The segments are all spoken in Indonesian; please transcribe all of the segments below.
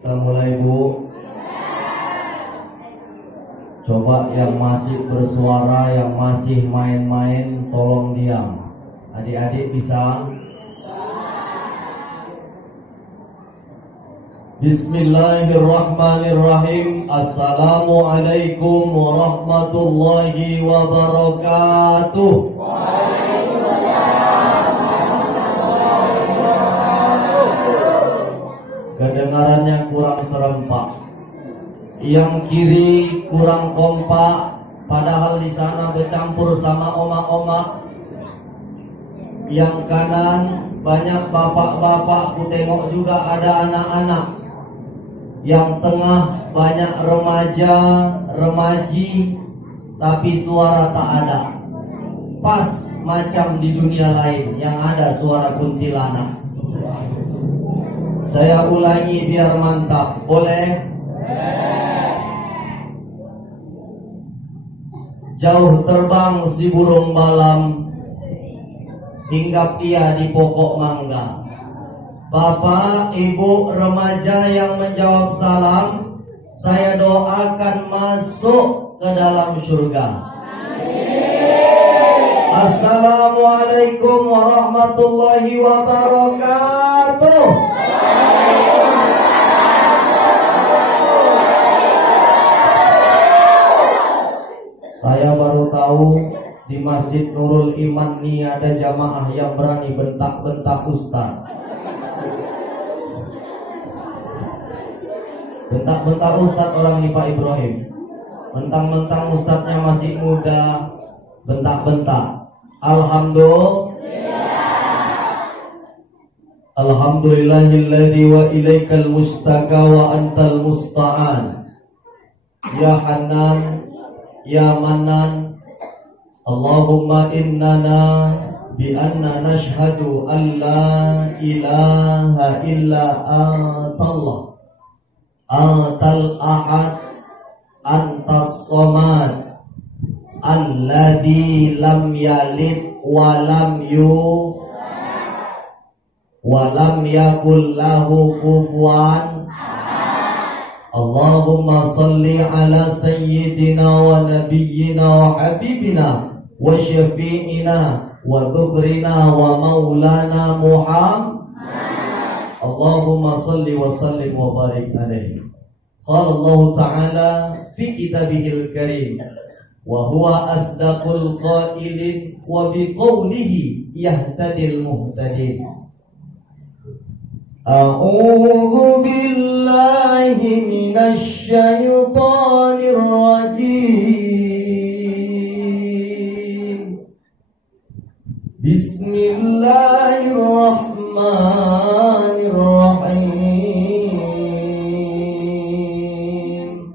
Kita mulai, Bu. Coba yang masih bersuara, yang masih main-main, tolong diam. Adik-adik bisa? Bismillahirrahmanirrahim. Assalamualaikum warahmatullahi wabarakatuh. Kedengarannya kurang serempak. Yang kiri kurang kompak, padahal di sana bercampur sama oma-oma. Yang kanan banyak bapak-bapak, ku tengok juga ada anak-anak. Yang tengah banyak remaja, remaji, tapi suara tak ada. Pas macam di dunia lain yang ada suara kuntilanak. Saya ulangi biar mantap, boleh? Jauh terbang si burung balam, hinggap ia di pokok mangga. Bapak, ibu, remaja yang menjawab salam, saya doakan masuk ke dalam surga. Assalamualaikum warahmatullahi wabarakatuh. Saya baru tahu di Masjid Nurul Iman ini ada jamaah yang berani bentak-bentak ustaz. Bentak-bentak ustaz orang ini Pak Ibrahim. Mentang-mentang ustaznya masih muda, bentak-bentak. Alhamdulillahilladzi wa ilaikal mustaka wa antal musta'an. Ya Hanan, Ya Manan, Allahumma innana bi anna nashhadu an la ilaha illa antallah antal ahad antas somad alladzi lam yalid wa lam yakul lahu kufuwan. Allahumma salli ala sayyidina wa nabiyyina wa habibina wa syafi'ina wa dhukrina wa maulana Muhammad. Allahumma salli wa sallim wa barik alaihi. Qala Allah Ta'ala fi kitabihil karim, wa huwa asdaqul qailin wa biqawlihi yahtadil muhtadin. A'udzu billahi minasy syaithanir rajim. Bismillahirrahmanirrahim.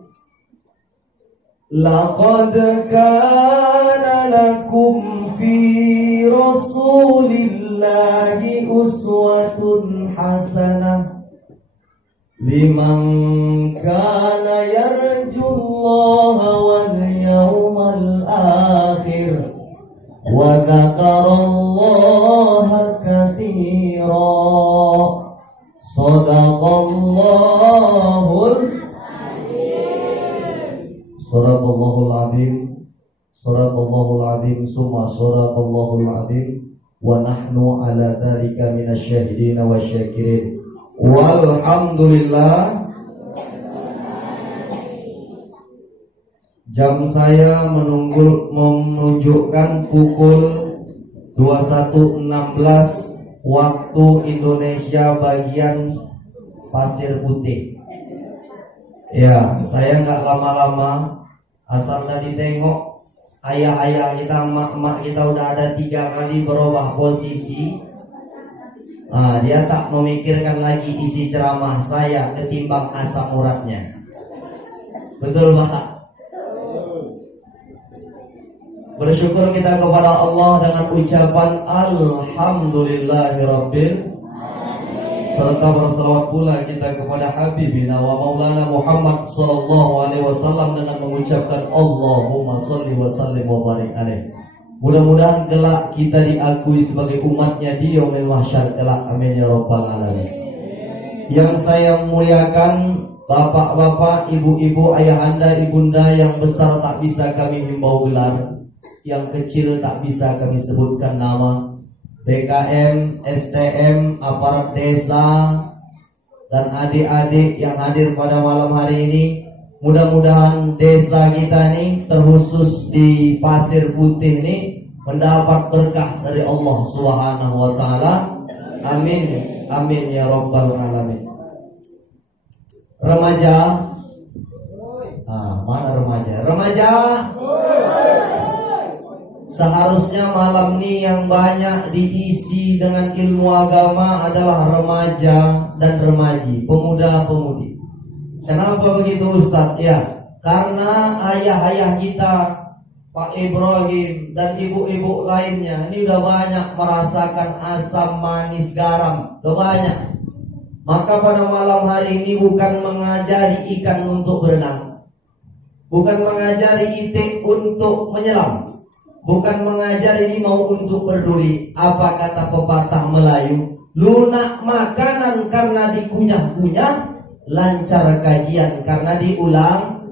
Laqad kana lakum fi rasulillahi uswatun hasanah liman kana yarjullaha wal yawmal akhir wa dzakarallaha katsira. Shadaqallahul azim. Shadaqallahul azim summa shadaqallahul azim. Wa nahnu ala dzalika minasyahidin wa syakirin. Walhamdulillah. Jam saya menunjukkan pukul 21.16 waktu Indonesia bagian Pasir Putih. Ya, saya nggak lama-lama, asal tadi tengok ayah-ayah kita, mak-mak kita udah ada 3 kali berubah posisi. Dia tak memikirkan lagi isi ceramah saya ketimbang asam uratnya. Betul Pak? Bersyukur kita kepada Allah dengan ucapan Alhamdulillahirabbil, serta berselawat pula kita kepada Habibina wa Maulana Muhammad sallallahu alaihi wasallam dengan mengucapkan Allahumma shalli wa sallim wa barik alaihi. Mudah-mudahan kelak kita diakui sebagai umatnya di yaumil mahsyar kelak. Amin ya rabbal alamin. Yang saya muliakan bapak-bapak, ibu-ibu, ayahanda, ibunda yang besar tak bisa kami himbau gelar, yang kecil tak bisa kami sebutkan nama, BKM, STM, aparat desa, dan adik-adik yang hadir pada malam hari ini. Mudah-mudahan desa kita ini, terkhusus di Pasir Putih ini, mendapat berkah dari Allah Subhanahu wa taala. Amin. Amin ya rabbal alamin. Remaja. Mana remaja? Remaja. Seharusnya malam ini yang banyak diisi dengan ilmu agama adalah remaja dan remaji, pemuda-pemudi. Kenapa begitu Ustaz? Ya, karena ayah-ayah kita, Pak Ibrahim dan ibu-ibu lainnya ini udah banyak merasakan asam manis garam, udah banyak. Maka pada malam hari ini bukan mengajari ikan untuk berenang, bukan mengajari itik untuk menyelam, bukan mengajari limau untuk berduri. Apa kata pepatah Melayu? Lunak makanan karena dikunyah-kunyah, lancar kajian karena diulang.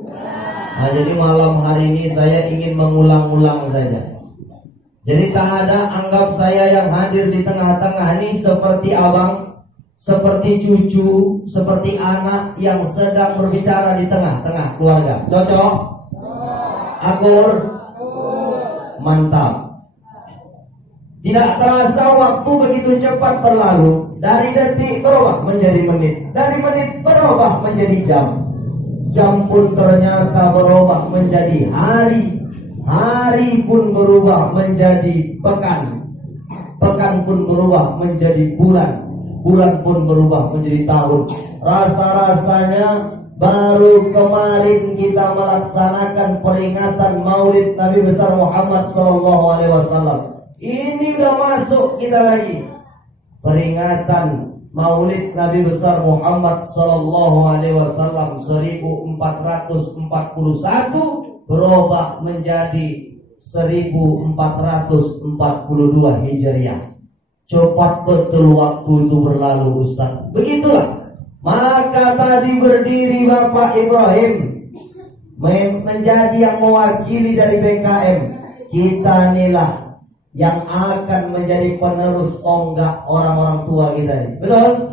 Nah, jadi malam hari ini saya ingin mengulang-ulang saja. Jadi tak ada anggap saya yang hadir di tengah-tengah ini seperti abang, seperti cucu, seperti anak yang sedang berbicara di tengah-tengah keluarga. Cocok? Akur? Mantap. Tidak terasa waktu begitu cepat berlalu. Dari detik berubah menjadi menit, dari menit berubah menjadi jam. Jam pun ternyata berubah menjadi hari, hari pun berubah menjadi pekan, pekan pun berubah menjadi bulan, bulan pun berubah menjadi tahun. Rasa-rasanya baru kemarin kita melaksanakan peringatan Maulid Nabi besar Muhammad SAW. Ini udah masuk kita lagi peringatan Maulid Nabi besar Muhammad sallallahu alaihi wasallam 1441 berubah menjadi 1442 Hijriah. Cepat betul waktu itu berlalu Ustaz. Begitulah. Maka tadi berdiri Bapak Ibrahim menjadi yang mewakili dari BKM. Kita inilah yang akan menjadi penerus tonggak orang-orang tua kita ini. Betul?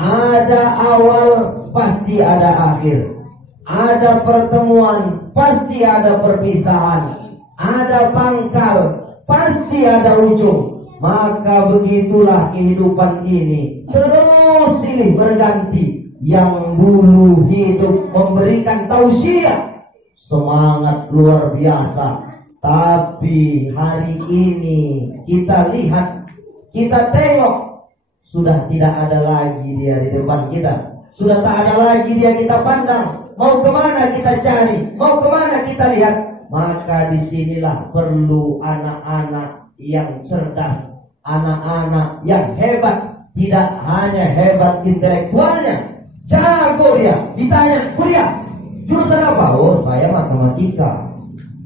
Ada awal, pasti ada akhir. Ada pertemuan, pasti ada perpisahan. Ada pangkal, pasti ada ujung. Maka begitulah kehidupan ini, terus silih berganti. Yang dulu hidup memberikan tausiah, semangat luar biasa. Tapi hari ini kita lihat, kita tengok, sudah tidak ada lagi dia di depan kita. Sudah tak ada lagi dia kita pandang. Mau kemana kita cari, mau kemana kita lihat. Maka disinilah perlu anak-anak yang cerdas, anak-anak yang hebat. Tidak hanya hebat intelektualnya, jago dia. Ditanya kuliah jurusan apa? Oh, saya matematika.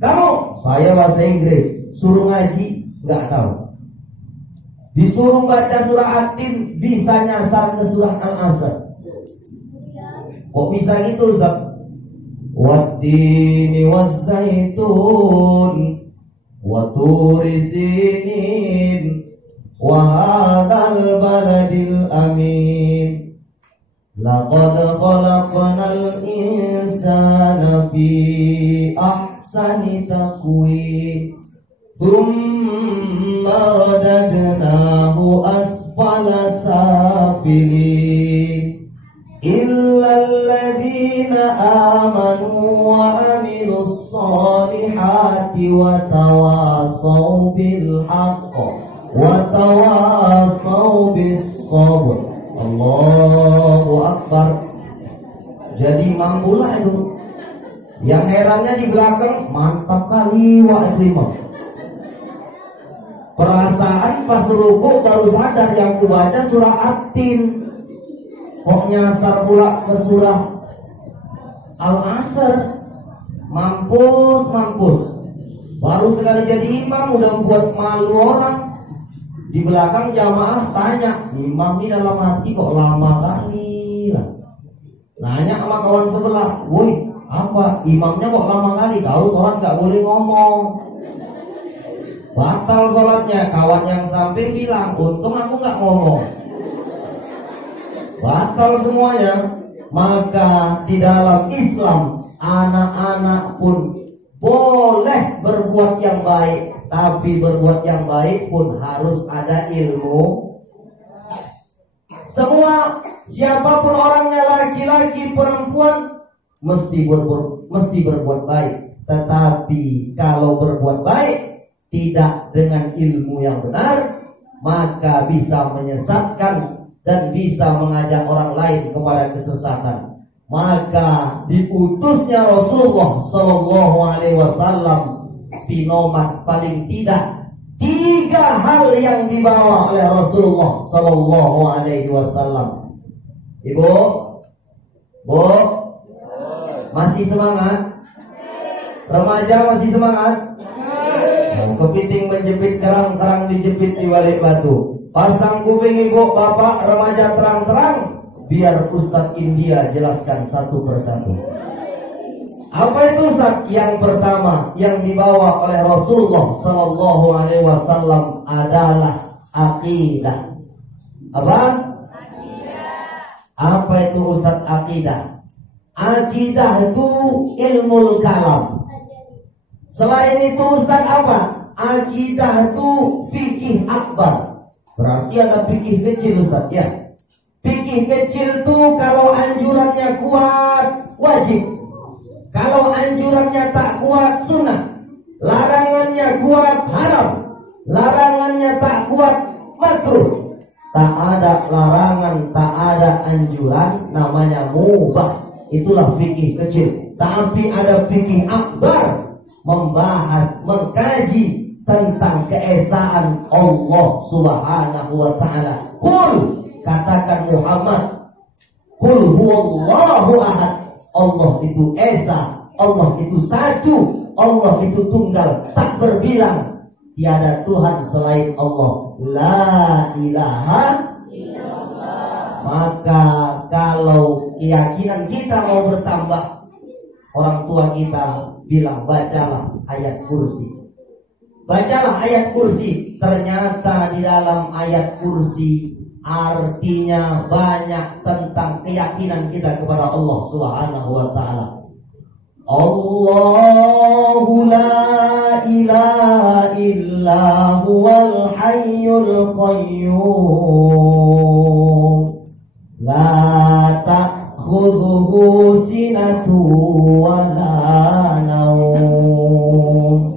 Kamu? Saya bahasa Inggris. Suruh ngaji, nggak tahu. Disuruh baca surah At-Tin, bisa nyasar ke surah Al-Asr. Kok bisa gitu Ustaz? Wattini wazzaitun wa turi sinin wa hadzal baladil amin. Laqad khalaqnal insana fi ahsani taqwim thumma radadnahu asfala safilin illal ladzina amanu wa amilus solihati wa tawasaw bil haqq wa tawasaw bis sabr. Allahu Akbar. Jadi mampulah itu. Yang herannya di belakang, mantap kali wak imam. Perasaan pas ruku baru sadar yang kubaca surah At-Tin. Kok nyasar pula ke surah Al-Asr. Mampus. Baru sekali jadi imam udah buat malu orang. Di belakang jamaah tanya, imam ini dalam hati kok lama kali lah. Nanya sama kawan sebelah, woi apa imamnya kok lama kali? Tahu sholat gak boleh ngomong, batal sholatnya. Kawan yang samping bilang, untung aku gak ngomong, batal semuanya. Maka di dalam Islam anak-anak pun boleh berbuat yang baik, tapi berbuat yang baik pun harus ada ilmu. Semua siapapun orangnya, laki-laki perempuan, mesti berbuat baik. Tetapi kalau berbuat baik tidak dengan ilmu yang benar, maka bisa menyesatkan dan bisa mengajak orang lain kepada kesesatan. Maka diutusnya Rasulullah Sallallahu Alaihi Wasallam pinomat paling tidak 3 hal yang dibawa oleh Rasulullah Sallallahu Alaihi Wasallam. Ibu, Bu, masih semangat? Remaja masih semangat? Kepiting menjepit kerang dijepit di balik batu. Pasang kuping ibu, bapak, remaja terang-terang, biar Ustadz India jelaskan satu persatu. Apa itu Ustaz? Yang pertama yang dibawa oleh Rasulullah Sallallahu Alaihi Wasallam adalah akidah. Apa? Akidah. Apa itu Ustaz akidah? Akidah itu ilmu kalam. Selain itu Ustaz apa? Akidah itu fikih akbar. Berarti ada fikih kecil Ustaz ya. Fikih kecil itu kalau anjurannya kuat wajib, kalau anjurannya tak kuat sunnah, larangannya kuat haram, larangannya tak kuat makruh. Tak ada larangan, tak ada anjuran, namanya mubah. Itulah fikih kecil. Tapi ada fikih akbar, membahas, mengkaji tentang keesaan Allah Subhanahu wa ta'ala. Qul, katakan Muhammad, qul huwallahu ahad. Allah itu esa, Allah itu satu, Allah itu tunggal, tak berbilang. Tiada Tuhan selain Allah. La ilaha illallah. Maka kalau keyakinan kita mau bertambah, orang tua kita bilang bacalah ayat kursi. Bacalah ayat kursi. Ternyata di dalam ayat kursi artinya banyak tentang keyakinan kita kepada Allah Subhanahu wa ta'ala. Allahu la ilaha illa huwal hayyul qayyum la ta'khudhuhu sinatu wa la naum.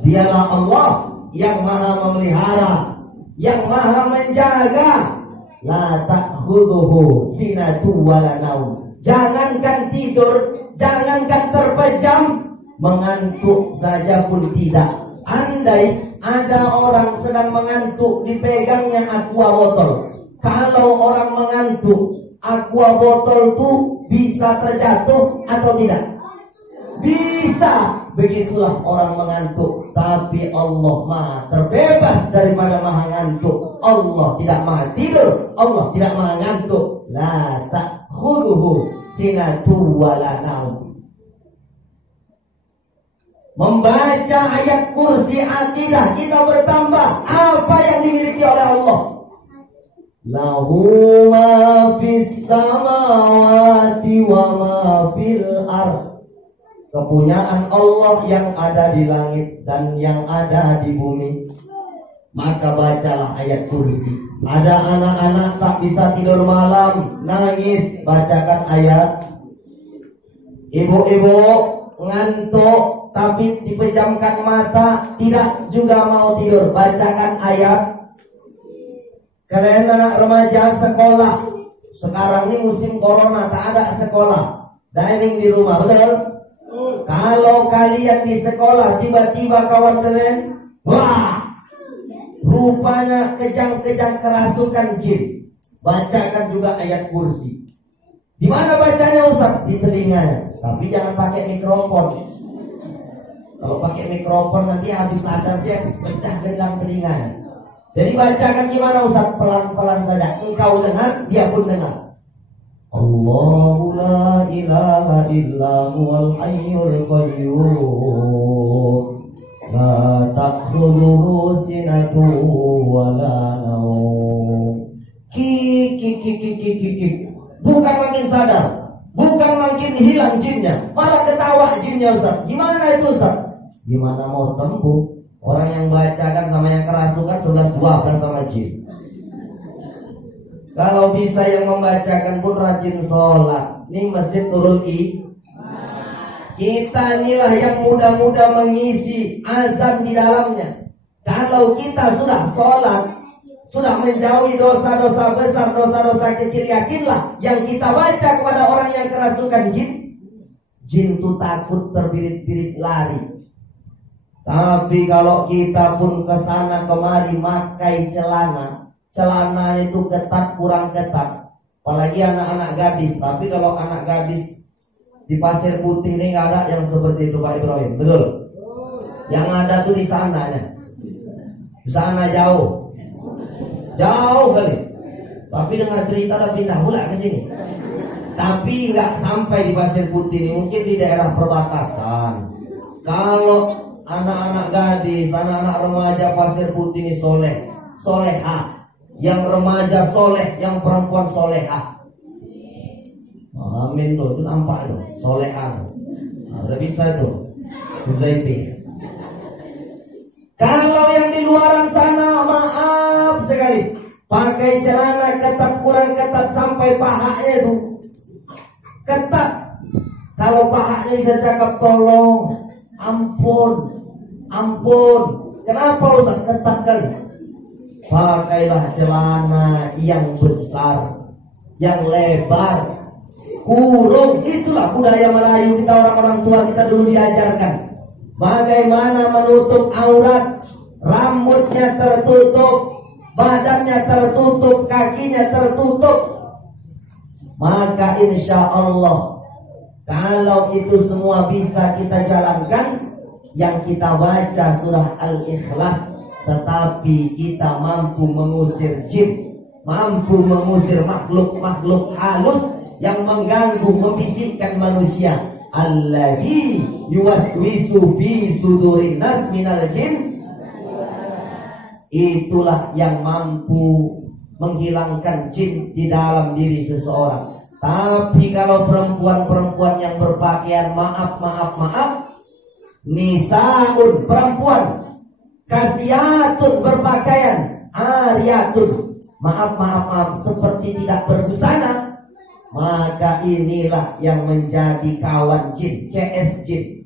Dialah Allah yang maha memelihara, yang maha menjaga. La ta'khudhuhu sinatu wa la naum. Jangankan tidur, jangankan terpejam, mengantuk saja pun tidak. Andai ada orang sedang mengantuk, dipegangnya aqua botol. Kalau orang mengantuk, aqua botol itu bisa terjatuh atau tidak? Bisa. Begitulah orang mengantuk. Tapi Allah maha terbebas daripada maha ngantuk. Allah tidak maha tidur, Allah tidak maha ngantuk. La ta'khudhuhu sinatu wa la naum. Membaca ayat kursi akidah kita bertambah apa yang dimiliki oleh Allah. Lahu ma fis samawati wa ma fil ardh. Kepunyaan Allah yang ada di langit dan yang ada di bumi. Maka bacalah ayat kursi. Ada anak-anak tak bisa tidur malam, nangis, bacakan ayat. Ibu-ibu ngantuk tapi dipejamkan mata, tidak juga mau tidur, bacakan ayat. Kalian anak remaja sekolah, sekarang ini musim corona, tak ada sekolah, dining di rumah, betul? Kalau kalian di sekolah tiba-tiba kawan kalian, wah, rupanya kejang-kejang kerasukan jin, bacakan juga ayat kursi. Di mana bacanya Ustaz? Di telinganya. Tapi jangan pakai mikrofon. Kalau pakai mikrofon nanti habis sadar dia pecah gendang telinganya. Jadi bacakan gimana Ustaz? Pelan-pelan saja. Engkau dengar, dia pun dengar. Allahu la ilaha illa huwal hayyul qayyum la ta'khudhuhu sinatun wa la nawm. Bukan makin sadar, bukan makin hilang jinnya, malah ketawa jinnya Ustaz. Gimana itu Ustaz? Gimana mau sembuh? Orang yang bacakan sama yang kerasukan 11-12 sama jin. Kalau bisa yang membacakan pun rajin sholat. Ini masjid Nurul Kita inilah yang muda-muda mengisi azan di dalamnya. Kalau kita sudah sholat, sudah menjauhi dosa-dosa besar, dosa-dosa kecil, yakinlah yang kita baca kepada orang yang kerasukan jin, jin itu takut, terbirit-birit lari. Tapi kalau kita pun kesana kemari pakai celana itu ketat kurang ketat, apalagi anak-anak gadis. Tapi kalau anak gadis di Pasir Putih ini nggak ada yang seperti itu Pak Ibrahim, betul? Yang ada tuh di sana ya, di sana jauh kali. Tapi dengar cerita udah pindah pula ke sini. Tapi nggak sampai di Pasir Putih ini, mungkin di daerah perbatasan. Kalau anak-anak gadis, anak-anak remaja Pasir Putih ini solehah. Yang remaja soleh, yang perempuan solehah. Amin tuh, itu nampak tuh, solehah. Udah bisa tuh, Huzaiti. Kalau yang di luaran sana, maaf sekali, pakai celana ketat kurang ketat sampai pahanya itu ketat. Kalau pahanya bisa cakap tolong, ampun. Kenapa Ustaz? Ketat kali. Pakailah celana yang besar, yang lebar, kurung. Itulah budaya Melayu kita, orang-orang tua kita dulu diajarkan. Bagaimana menutup aurat, rambutnya tertutup, badannya tertutup, kakinya tertutup. Maka insya Allah, kalau itu semua bisa kita jalankan, yang kita baca surah Al-Ikhlas, tetapi kita mampu mengusir jin, mampu mengusir makhluk-makhluk halus yang mengganggu, membisikkan manusia. Alladzi yuwaswisu fi sudurin nas minal jin. Itulah yang mampu menghilangkan jin di dalam diri seseorang. Tapi kalau perempuan-perempuan yang berpakaian maaf, nisaun, perempuan kasiyatun, berpakaian ariyatun, maaf, seperti tidak berbusana, maka inilah yang menjadi kawan jin, CS jin.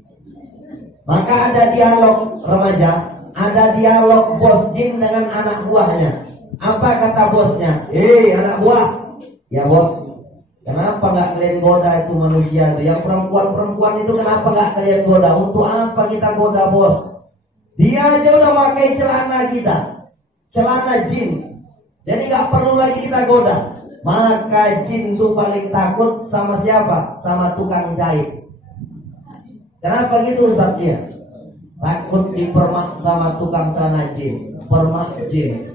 Maka ada dialog remaja, ada dialog bos jin dengan anak buahnya. Apa kata bosnya? Anak buah, ya bos, kenapa nggak kalian goda itu manusia itu? Yang perempuan itu kenapa nggak kalian goda? Untuk apa kita goda bos? Dia aja udah pakai celana kita, celana jeans. Jadi nggak perlu lagi kita goda. Maka jin itu paling takut sama siapa? Sama tukang jahit. Kenapa gitu Ustaz? Ya, takut dipermak sama tukang celana jeans, permak jeans.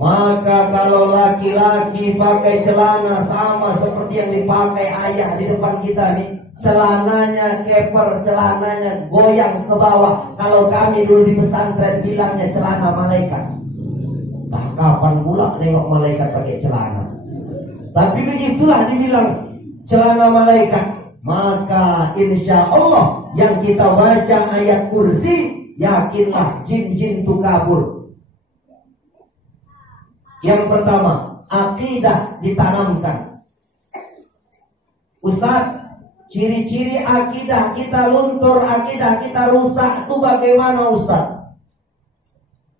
Maka kalau laki-laki pakai celana sama seperti yang dipakai ayah di depan kita nih, celananya keper, celananya goyang ke bawah. Kalau kami dulu di pesantren bilangnya celana malaikat. Nah, kapan pula nengok malaikat pakai celana? Tapi begitulah dibilang celana malaikat. Maka insya Allah yang kita baca ayat kursi, yakinlah jin-jin itu kabur. Yang pertama, akidah ditanamkan. Ustaz, ciri-ciri akidah kita luntur, akidah kita rusak itu bagaimana Ustaz?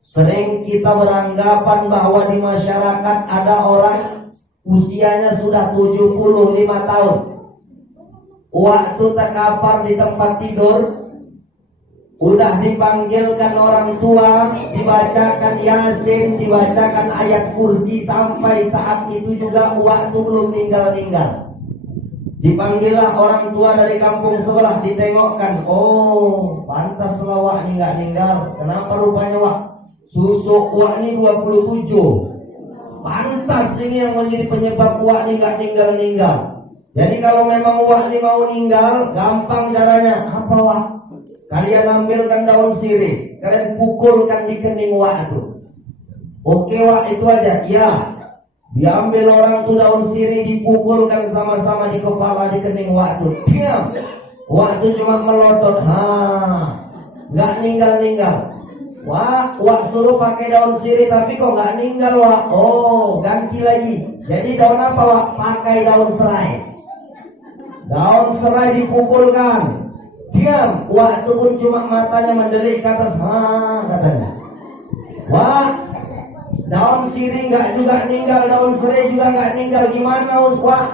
Sering kita beranggapan bahwa di masyarakat ada orang usianya sudah 75 tahun. Waktu terkapar di tempat tidur, udah dipanggilkan orang tua, dibacakan Yasin, dibacakan ayat kursi, sampai saat itu juga waktu belum meninggal. Dipanggillah orang tua dari kampung sebelah, ditengokkan, oh pantas lawak ini nggak meninggal. Kenapa rupanya wak? Susuk uak ini 27. Pantas ini yang menjadi penyebab uak ini gak ninggal-ninggal. Jadi kalau memang uak ini mau ninggal, gampang caranya. Apa wak? Kalian ambilkan daun sirih, kalian pukulkan di kening uak itu. Oke wak, itu aja. Ya, diambil orang tuh daun sirih, dipukulkan sama-sama di kepala, di kening uak itu. Diam. Uak itu cuma melotot. Gak ninggal-ninggal. Wak suruh pakai daun sirih tapi kok gak ninggal wak. Oh, ganti lagi. Jadi daun apa wak? Pakai daun serai. Daun serai dipukulkan. Diam. Wak itu pun cuma matanya mendelik ke atas. Katanya. Wak, daun sirih gak juga ninggal, daun serai juga gak ninggal. Gimana wak?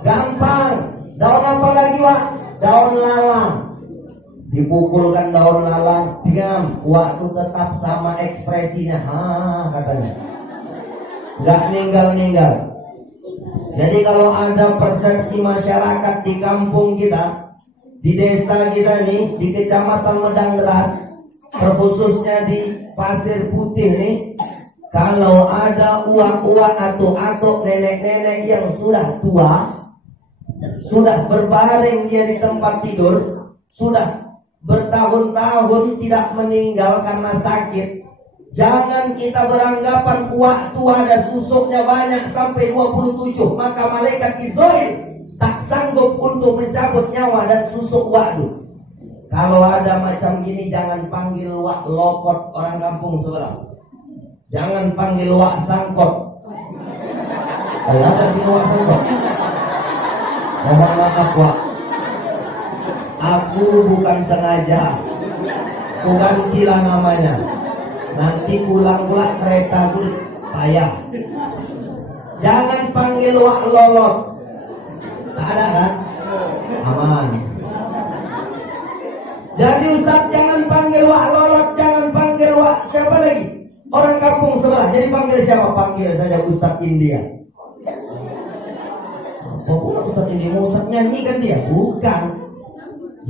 Gampang. Daun apa lagi wak? Daun lalang. Dipukulkan daun lalang, diam. Waktu tetap sama ekspresinya, katanya. Gak ninggal-ninggal. Jadi kalau ada persepsi masyarakat di kampung kita, di desa kita nih, di kecamatan Medang Deras, terkhususnya di Pasir Putih nih, kalau ada uak-uak atau atuk nenek-nenek yang sudah tua, sudah berbaring dia di tempat tidur, sudah bertahun-tahun tidak meninggal karena sakit, jangan kita beranggapan uak tua dan susuknya banyak sampai 27, maka malaikat Israil tak sanggup untuk mencabut nyawa dan susuk uak itu. Kalau ada macam gini, jangan panggil uak lokot orang kampung sebelah. Jangan panggil uak sangkot. Ada sih uak sangkot. Mohon maaf wak, aku bukan sengaja. Gantilah namanya. Nanti pulang-pulang kereta tuh payah. Jangan panggil wak lolot. Tak ada kan? Aman. Jadi Ustaz jangan panggil wak lolot, jangan panggil wak siapa lagi? Orang kampung sebelah. Jadi panggil siapa? Panggil saja Ustaz India. Oh, Ustaz India mau Ustaz nyanyi kan dia? Bukan.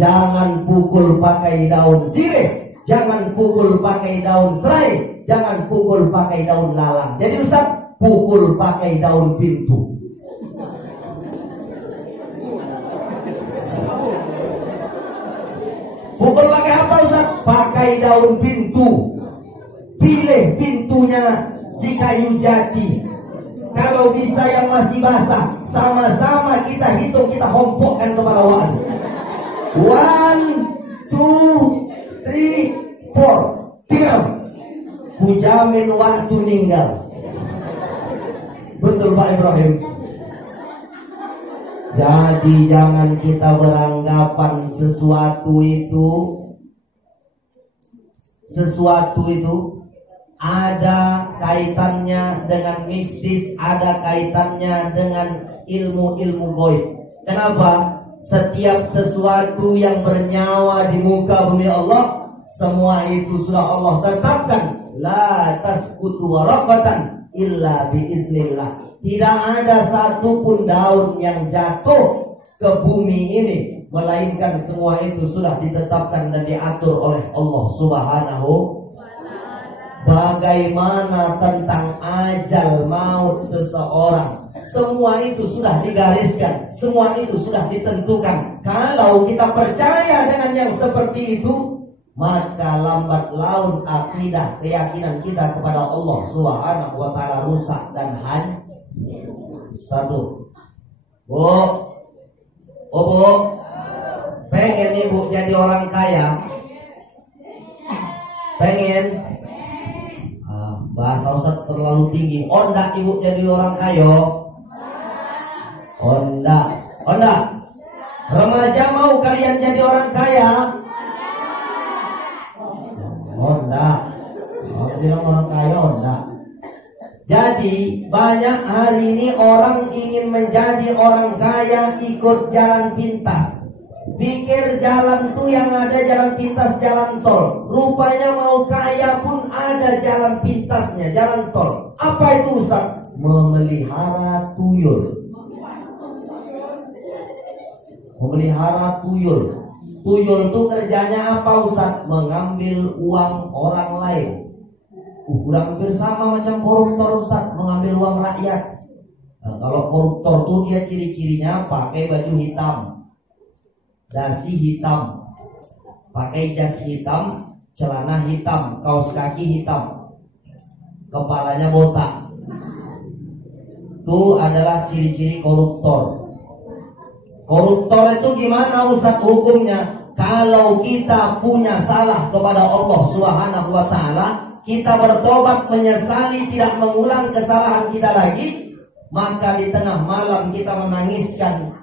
Jangan pukul pakai daun sirih, jangan pukul pakai daun serai, jangan pukul pakai daun lalang. Jadi Ustaz, pukul pakai daun pintu. Pukul pakai apa Ustaz? Pakai daun pintu. Pilih pintunya si kayu jati. Kalau bisa yang masih basah, sama-sama kita hitung, kita hompokkan kepada waktu. 1, 2, 3, 4. Diam. Kujamin waktu ninggal. Betul Pak Ibrahim. Jadi jangan kita beranggapan sesuatu itu ada kaitannya dengan mistis, ada kaitannya dengan ilmu-ilmu gaib. Kenapa? Setiap sesuatu yang bernyawa di muka bumi Allah, semua itu sudah Allah tetapkan. La tasqutu waraqatan illa biiznillah. Tidak ada satupun daun yang jatuh ke bumi ini, melainkan semua itu sudah ditetapkan dan diatur oleh Allah Subhanahu. Bagaimana tentang ajal maut seseorang? Semua itu sudah digariskan, semua itu sudah ditentukan. Kalau kita percaya dengan yang seperti itu, maka lambat laun akidah, keyakinan kita kepada Allah Subhanahu wa taala rusak dan hancur. Satu. Bu, pengen ibu jadi orang kaya? Pengen? Bahasa Ustaz terlalu tinggi. Onda ibu jadi orang kaya? Onda. Remaja mau kalian jadi orang kaya? Onda. Kalau bilang orang kaya onda. Jadi banyak hari ini orang ingin menjadi orang kaya ikut jalan pintas. Pikir jalan tuh yang ada jalan pintas, jalan tol. Rupanya mau kaya pun ada jalan pintasnya, jalan tol. Apa itu Ustaz? Memelihara tuyul. Memelihara tuyul. Tuyul tuh kerjanya apa Ustaz? Mengambil uang orang lain. Udah hampir sama macam koruptor Ustaz, mengambil uang rakyat. Nah, kalau koruptor tuh dia ciri-cirinya pakai baju hitam, dasi hitam, pakai jas hitam, celana hitam, kaos kaki hitam, kepalanya botak. Itu adalah ciri-ciri koruptor. Koruptor itu gimana Ustaz hukumnya? Kalau kita punya salah kepada Allah Subhanahu wa taala, kita bertobat menyesali tidak mengulang kesalahan kita lagi, maka di tengah malam kita menangiskan,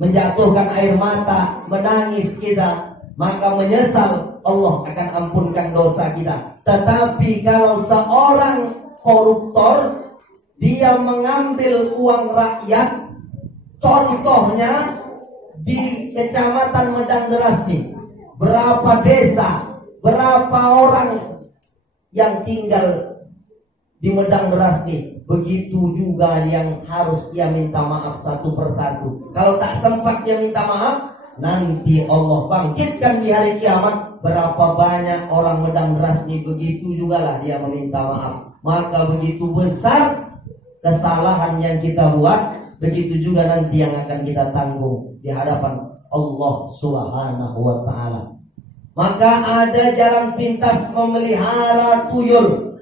menjatuhkan air mata, menangis kita, maka menyesal, Allah akan ampunkan dosa kita. Tetapi kalau seorang koruptor dia mengambil uang rakyat, contohnya di Kecamatan Medang Derasni, berapa desa, berapa orang yang tinggal di Medang Derasni, begitu juga yang harus dia minta maaf satu persatu. Kalau tak sempat dia minta maaf, nanti Allah bangkitkan di hari kiamat. Berapa banyak orang Medang Derasni, begitu juga lah dia meminta maaf. Maka begitu besar kesalahan yang kita buat, begitu juga nanti yang akan kita tanggung di hadapan Allah Subhanahu wa ta'ala. Maka ada jalan pintas memelihara tuyul.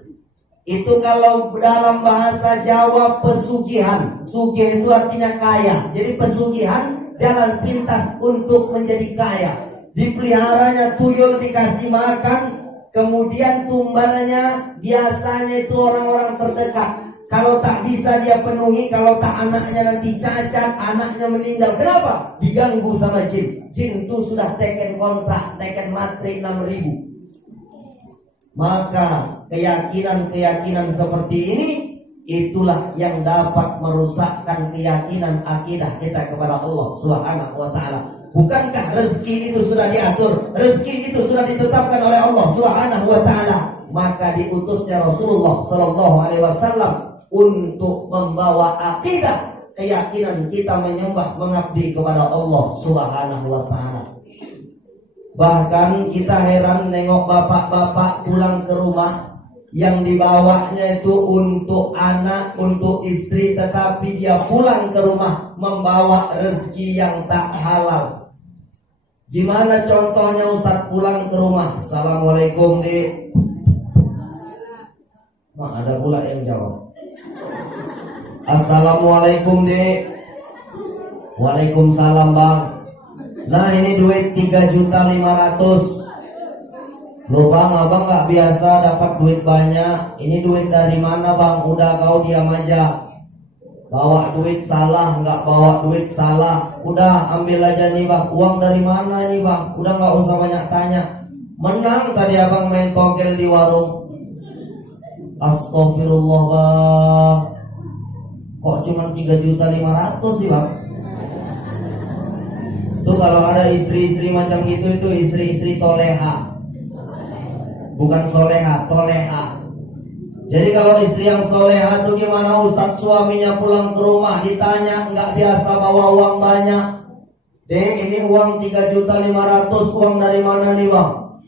Itu kalau dalam bahasa Jawa pesugihan. Sugih itu artinya kaya. Jadi pesugihan jalan pintas untuk menjadi kaya. Dipeliharanya tuyul, dikasih makan, kemudian tumbalnya biasanya itu orang-orang terdekat. Kalau tak bisa dia penuhi, kalau tak anaknya nanti cacat, anaknya meninggal. Kenapa? Diganggu sama jin. Jin itu sudah teken kontrak, teken materi 6.000. Maka keyakinan-keyakinan seperti ini, itulah yang dapat merusakkan keyakinan akidah kita kepada Allah Subhanahu wa ta'ala. Bukankah rezeki itu sudah diatur? Rezeki itu sudah ditetapkan oleh Allah Subhanahu wa ta'ala. Maka diutusnya Rasulullah sallallahu alaihi wasallam untuk membawa akidah keyakinan kita menyembah mengabdi kepada Allah Subhanahu wa ta'ala. Bahkan kita heran nengok bapak-bapak pulang ke rumah yang dibawanya itu untuk anak, untuk istri, tetapi dia pulang ke rumah membawa rezeki yang tak halal. Gimana contohnya Ustaz pulang ke rumah? Assalamualaikum Dik. Ada pula yang jawab. Assalamualaikum Dek. Waalaikumsalam Bang. Nah ini duit 3.500.000. Loh Bang, abang gak biasa dapat duit banyak. Ini duit dari mana Bang? Udah kau diam aja. Bawa duit salah, gak bawa duit salah. Udah ambil aja nih Bang. Uang dari mana nih Bang? Udah gak usah banyak tanya. Menang tadi abang main tongkel di warung. Astagfirullah Bang. Kok cuma 3.500.000 sih Bang? Tuh kalau ada istri-istri macam gitu, itu istri-istri toleha. Bukan soleha, toleha. Jadi kalau istri yang soleha tuh gimana Ustaz? Suaminya pulang ke rumah ditanya, nggak biasa bawa uang banyak. Dek ini uang 3.500.000, uang dari mana nih Bang?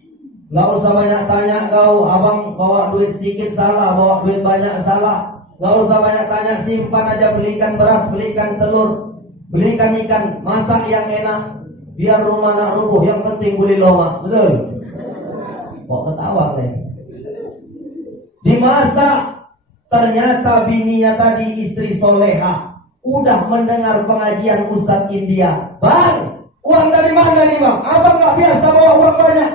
Nggak usah banyak tanya kau, abang bawa duit sedikit salah, bawa duit banyak salah. Nggak usah banyak tanya, simpan aja, belikan beras, belikan telur, belikan ikan, masak yang enak, biar rumah nak rubuh, yang penting beli loma. Betul? Kok ketawa nih? Dimasak, ternyata bininya tadi istri soleha, udah mendengar pengajian Ustadz India. Bang, uang dari mana nih Bang? Abang nggak biasa bawa uang banyak.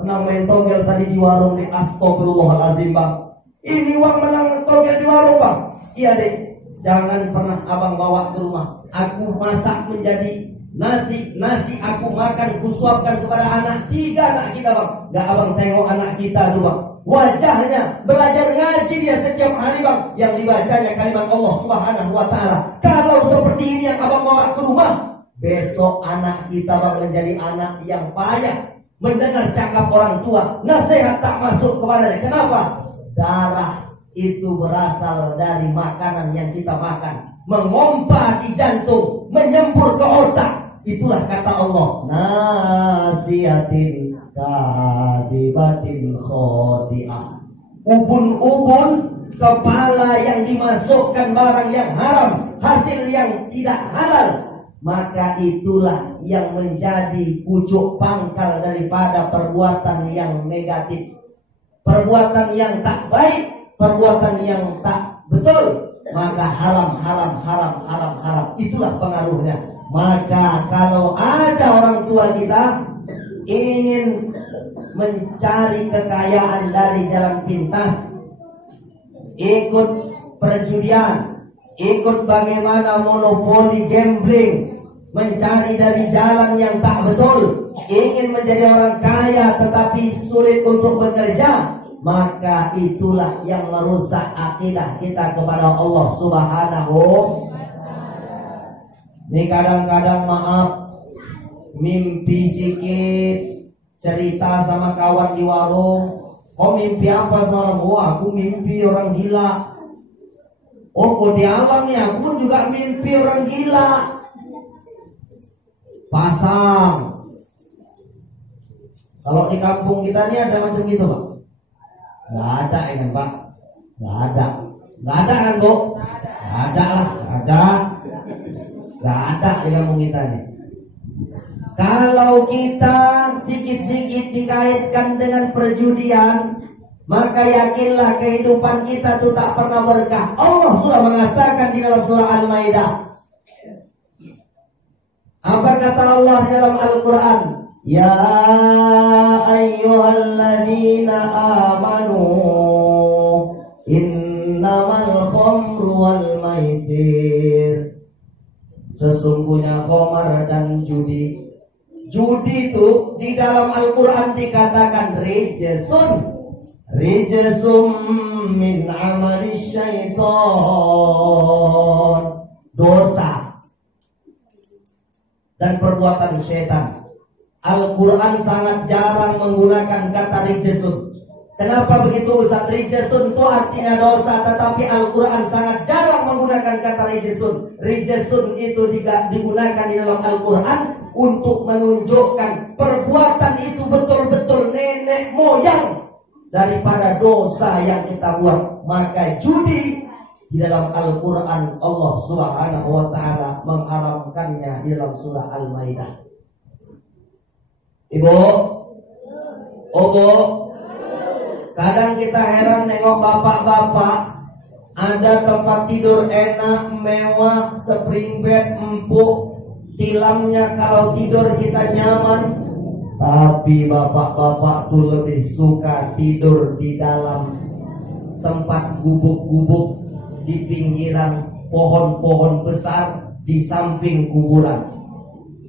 Menang main togel tadi di warung nih. Astagfirullahaladzim Bang. Ini uang menang togel di warung Bang. Iya deh. Jangan pernah abang bawa ke rumah. Aku masak menjadi nasi aku makan, kusuapkan kepada anak. 3 anak kita Bang. Gak abang tengok anak kita tuh Bang. Wajahnya belajar ngaji dia setiap hari Bang. Yang dibacanya kalimat Allah Subhanahu wa ta'ala. Kalau seperti ini yang abang bawa ke rumah, besok anak kita Bang menjadi anak yang payah. Mendengar cakap orang tua, nasihat tak masuk kepadanya. Kenapa? Darah itu berasal dari makanan yang kita makan, mengompa di jantung, menyembur ke otak. Itulah kata Allah, nasihatin kadibatin khodi'ah. ubun-ubun, kepala yang dimasukkan barang yang haram, hasil yang tidak halal, maka itulah yang menjadi pucuk pangkal daripada perbuatan yang negatif, perbuatan yang tak baik, perbuatan yang tak betul. Maka haram, haram, haram, haram, haram. Itulah pengaruhnya. Maka kalau ada orang tua kita ingin mencari kekayaan dari jalan pintas, ikut perjudian, ikut bagaimana monopoli gambling, mencari dari jalan yang tak betul, ingin menjadi orang kaya tetapi sulit untuk bekerja, maka itulah yang merusak akidah kita kepada Allah Subhanahu. Ini kadang-kadang maaf, mimpi sikit, cerita sama kawan di warung, oh mimpi apa semalam? Oh aku mimpi orang gila. Oh kok di alam nih, aku pun juga mimpi orang gila. Pasang. Kalau di kampung kita nih ada macam gitu Pak? Nggak ada ya kan Pak? Nggak ada. Nggak ada kan Bu? Nggak ada lah. Ada. Nggak ada di kampung kita nih. Kalau kita sikit-sikit dikaitkan dengan perjudian, maka yakinlah kehidupan kita itu tak pernah berkah. Allah sudah mengatakan di dalam surah Al-Maidah. Apa kata Allah di dalam Al-Quran? Ya ayyuhalladzina amanu innamal khamru wal maisir. Sesungguhnya khamar dan judi. Judi itu di dalam Al-Quran dikatakan rijsun. Rijsum min amali syaitan. Dosa dan perbuatan syaitan. Al-Quran sangat jarang menggunakan kata rijsun. Kenapa begitu Ustaz? Rijsun itu artinya dosa, tetapi Al-Quran sangat jarang menggunakan kata rijsun. Rijsun itu digunakan di dalam Al-Quran untuk menunjukkan perbuatan itu betul-betul nenek moyang daripada dosa yang kita buat. Maka judi di dalam Al-Quran Allah Subhanahu wa ta'ala mengharamkannya di dalam surah Al-Maidah. Ibu, Bu, kadang kita heran nengok bapak-bapak, ada tempat tidur enak, mewah, spring bed empuk, tilamnya kalau tidur kita nyaman. Tapi bapak-bapak tuh lebih suka tidur di dalam tempat gubuk-gubuk, di pinggiran pohon-pohon besar, di samping kuburan.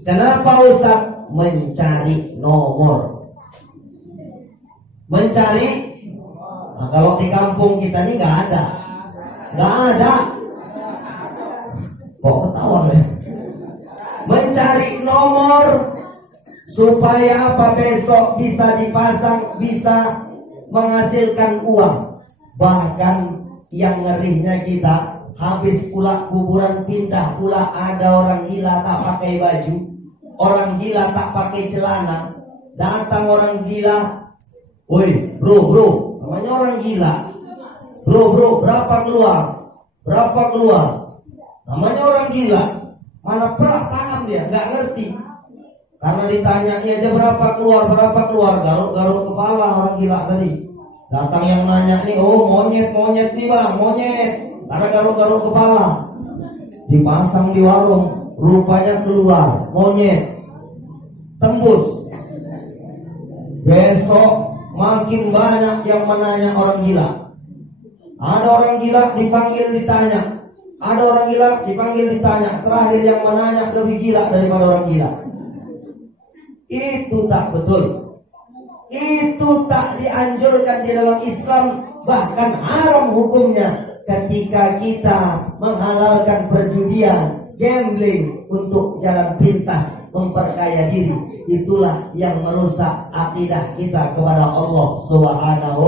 Kenapa Ustaz? Mencari nomor. Mencari. Nah, kalau di kampung kita ini nggak ada. Nggak ada. Kok ketawa ya? Mencari nomor supaya apa? Besok bisa dipasang, bisa menghasilkan uang. Bahkan yang ngerinya kita, habis pula kuburan, pindah pula ada orang gila tak pakai baju, orang gila tak pakai celana. Datang orang gila, woi bro, namanya orang gila. Bro, berapa keluar? Berapa keluar? Namanya orang gila. Mana pernah paham dia, nggak ngerti. Karena ditanya aja berapa keluar, garuk-garuk kepala orang gila tadi. Datang yang nanya nih, oh monyet nih bang, monyet. Karena garuk-garuk kepala. Dipasang di warung, rupanya keluar monyet. Tembus. Besok makin banyak yang menanya orang gila. Ada orang gila dipanggil ditanya. Ada orang gila dipanggil ditanya. Terakhir yang menanya lebih gila daripada orang gila. Itu tak betul. Itu tak dianjurkan di dalam Islam. Bahkan haram hukumnya ketika kita menghalalkan perjudian, gambling untuk jalan pintas, memperkaya diri. Itulah yang merusak akidah kita kepada Allah Subhanahu.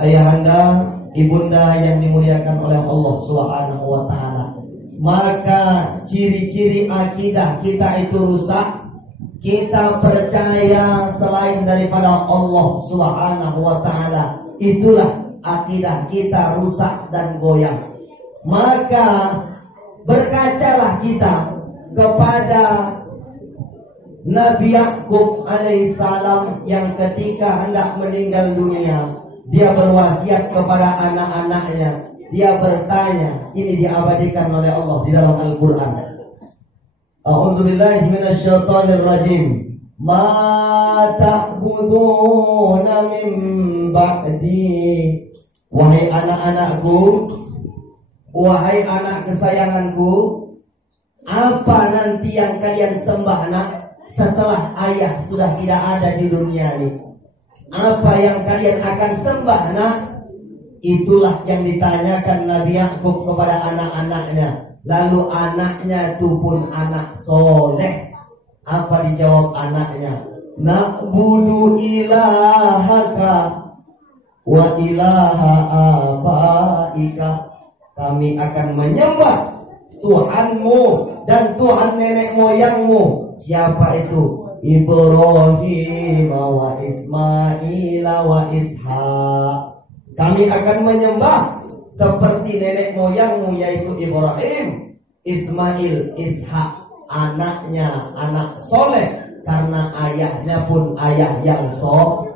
Ayahanda, ibunda yang dimuliakan oleh Allah Subhanahu wa ta'ala, maka ciri-ciri akidah kita itu rusak, kita percaya selain daripada Allah Subhanahu wa taala, itulah akidah kita rusak dan goyah. Maka berkacalah kita kepada Nabi Yakub alaihissalam yang ketika hendak meninggal dunia, dia berwasiat kepada anak-anaknya. Dia bertanya, ini diabadikan oleh Allah di dalam Al-Quran. A'udzubillahi minasyaitonirrajim. Ma ta'buduna min ba'di. Wahai anak-anakku, wahai anak kesayanganku, apa nanti yang kalian sembah nak setelah ayah sudah tidak ada di dunia ini? Apa yang kalian akan sembah nak? Itulah yang ditanyakan Nabi Yakub kepada anak-anaknya. Lalu anaknya itu pun anak soleh. Apa dijawab anaknya? Na'budu ilahaka wa ilaha abaika. Kami akan menyembah Tuhanmu dan Tuhan nenek moyangmu. Siapa itu? Ibrahim wa Ismail wa Ishaq. Kami akan menyembah seperti nenek moyangmu, yaitu Ibrahim, Ismail, Ishak. Anaknya anak soleh, karena ayahnya pun ayah yang soleh.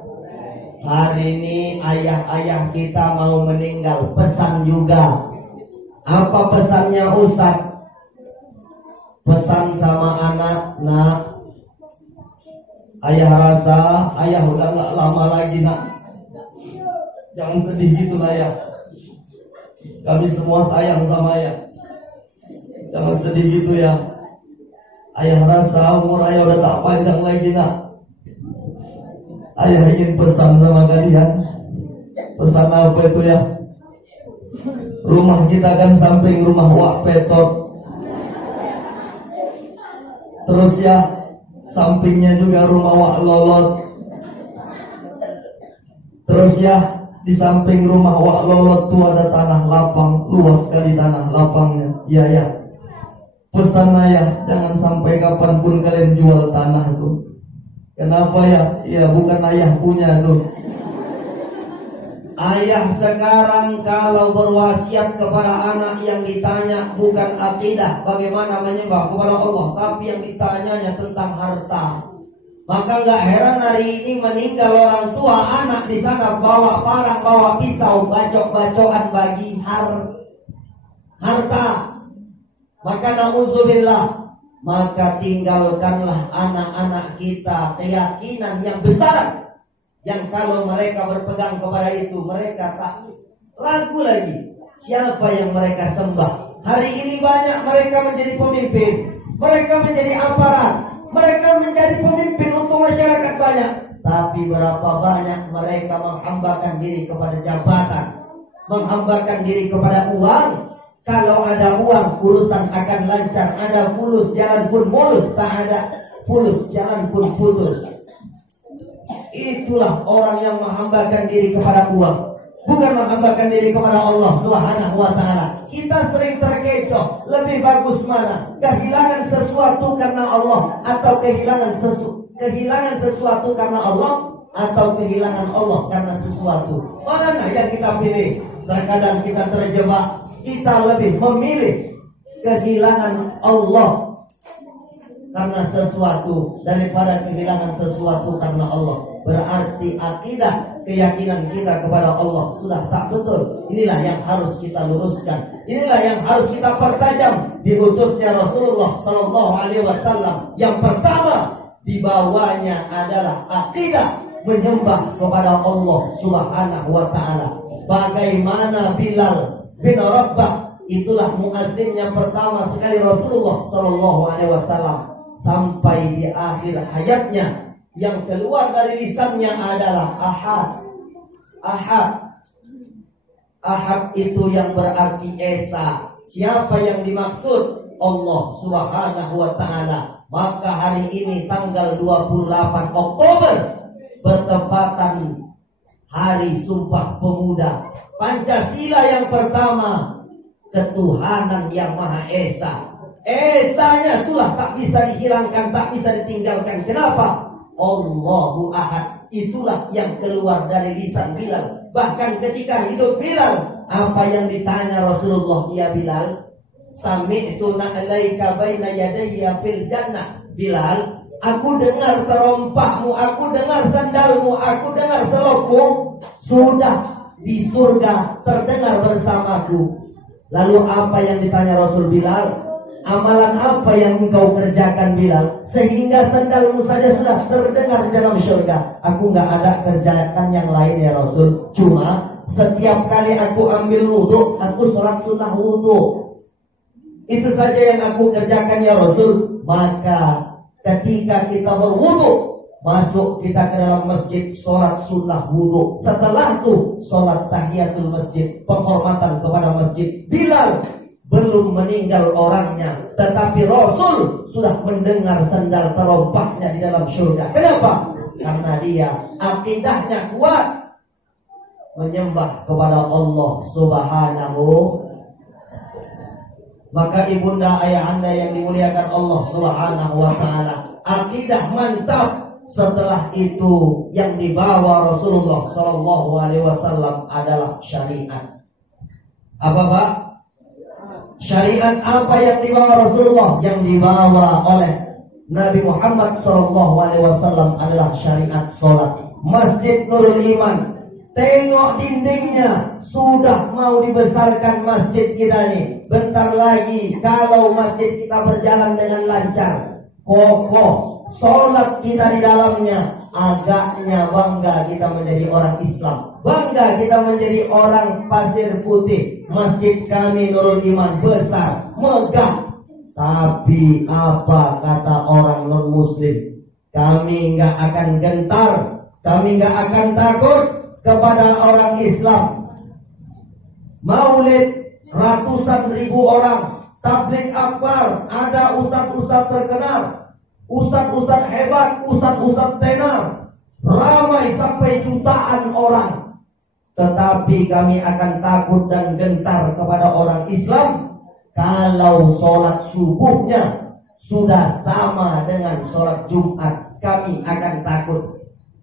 Hari ini ayah-ayah kita mau meninggal, pesan juga. Apa pesannya Ustaz? Pesan sama anak, nak, ayah rasa ayah udah gak lama lagi nak. Jangan sedih gitu lah ya. Kami semua sayang sama ayah. Jangan sedih gitu ya. Ayah rasa umur ayah udah tak panjang lagi nak. Ayah ingin pesan sama kalian. Pesan apa itu ya? Rumah kita kan samping rumah Wak Petot. Terus ya, sampingnya juga rumah Wak Lolot. Terus ya, di samping rumah Wak Lolot tuh ada tanah lapang, luas sekali tanah lapangnya. Iya ya. Pesan ayah, jangan sampai kapanpun kalian jual tanah tuh. Kenapa ya? Ya bukan ayah punya tuh. Ayah sekarang kalau berwasiat kepada anak yang ditanya bukan akidah bagaimana menyembah kepada Allah, tapi yang ditanyanya tentang harta. Maka nggak heran hari ini meninggal orang tua, anak di sana bawa parang, bawa pisau, bacok-bacokan bagi harta. Maka na'udzubillah, maka tinggalkanlah anak-anak kita keyakinan yang besar, yang kalau mereka berpegang kepada itu, mereka tak ragu lagi siapa yang mereka sembah. Hari ini banyak mereka menjadi pemimpin, mereka menjadi aparat, mereka menjadi pemimpin untuk masyarakat banyak. Tapi berapa banyak mereka menghambakan diri kepada jabatan, menghambakan diri kepada uang. Kalau ada uang, urusan akan lancar. Ada fulus, jalan pun mulus. Tak ada fulus, jalan pun putus. Itulah orang yang menghambakan diri kepada uang, bukan menghambakan diri kepada Allah Subhanahu wa ta'ala. Kita sering terkecoh. Lebih bagus mana? Kehilangan sesuatu karena Allah, atau kehilangan sesuatu karena Allah, atau kehilangan Allah karena sesuatu. Mana yang kita pilih? Terkadang kita terjebak. Kita lebih memilih kehilangan Allah karena sesuatu daripada kehilangan sesuatu karena Allah. Berarti akidah, keyakinan kita kepada Allah sudah tak betul. Inilah yang harus kita luruskan. Inilah yang harus kita pertajam. Diutusnya Rasulullah Sallallahu Alaihi Wasallam, yang pertama dibawanya adalah akidah menyembah kepada Allah Subhanahu Wa Taala. Bagaimana Bilal bin Rabah, itulah muazzinnya pertama sekali Rasulullah Sallallahu Alaihi Wasallam. Sampai di akhir hayatnya, yang keluar dari lisannya adalah ahad. Ahad itu yang berarti esa. Siapa yang dimaksud? Allah Subhanahu wa ta'ala. Maka hari ini tanggal 28 Oktober bertepatan Hari Sumpah Pemuda. Pancasila yang pertama, ketuhanan yang Maha Esa. Esanya itulah tak bisa dihilangkan, tak bisa ditinggalkan. Kenapa? Allahu Ahad. Itulah yang keluar dari lisan Bilal. Bahkan ketika hidup Bilal, apa yang ditanya Rasulullah, ya Bilal, sami'tu na'alaika baina yadayya fil jannah. Bilal, aku dengar terompahmu, aku dengar sandalmu, aku dengar selopmu sudah di surga terdengar bersamaku. Lalu apa yang ditanya Rasul Bilal? Amalan apa yang engkau kerjakan Bilal sehingga sandalmu saja sudah terdengar di dalam surga? Aku nggak ada kerjakan yang lain ya Rasul. Cuma setiap kali aku ambil wudhu, aku sholat sunnah wudhu. Itu saja yang aku kerjakan ya Rasul. Maka ketika kita berwudhu, masuk kita ke dalam masjid, sholat sunnah wudhu. Setelah itu sholat tahiyatul masjid, penghormatan kepada masjid. Bilal belum meninggal orangnya, tetapi Rasul sudah mendengar sandal terompahnya di dalam surga. Kenapa? Karena dia akidahnya kuat, menyembah kepada Allah Subhanahu. Maka ibunda ayah anda yang dimuliakan Allah Subhanahu wa ta'ala, akidah mantap. Setelah itu yang dibawa Rasulullah Sallallahu Alaihi Wasallam adalah syariat. Apa Pak? Syariat apa yang dibawa Rasulullah? Yang dibawa oleh Nabi Muhammad Sallallahu Alaihi Wasallam adalah syariat sholat. Masjid Nurul Iman, tengok dindingnya, sudah mau dibesarkan masjid kita nih. Bentar lagi kalau masjid kita berjalan dengan lancar, kokoh, sholat kita di dalamnya, agaknya bangga kita menjadi orang Islam. Bangga kita menjadi orang pasir putih. Masjid kami Nurul Iman besar, megah. Tapi apa kata orang non-muslim? Kami nggak akan gentar, kami nggak akan takut kepada orang Islam. Maulid ratusan ribu orang, tabligh akbar, ada ustadz-ustadz terkenal, ustadz-ustadz hebat, ustadz-ustadz tenar, ramai sampai jutaan orang. Tetapi kami akan takut dan gentar kepada orang Islam kalau sholat subuhnya sudah sama dengan sholat Jumat. Kami akan takut.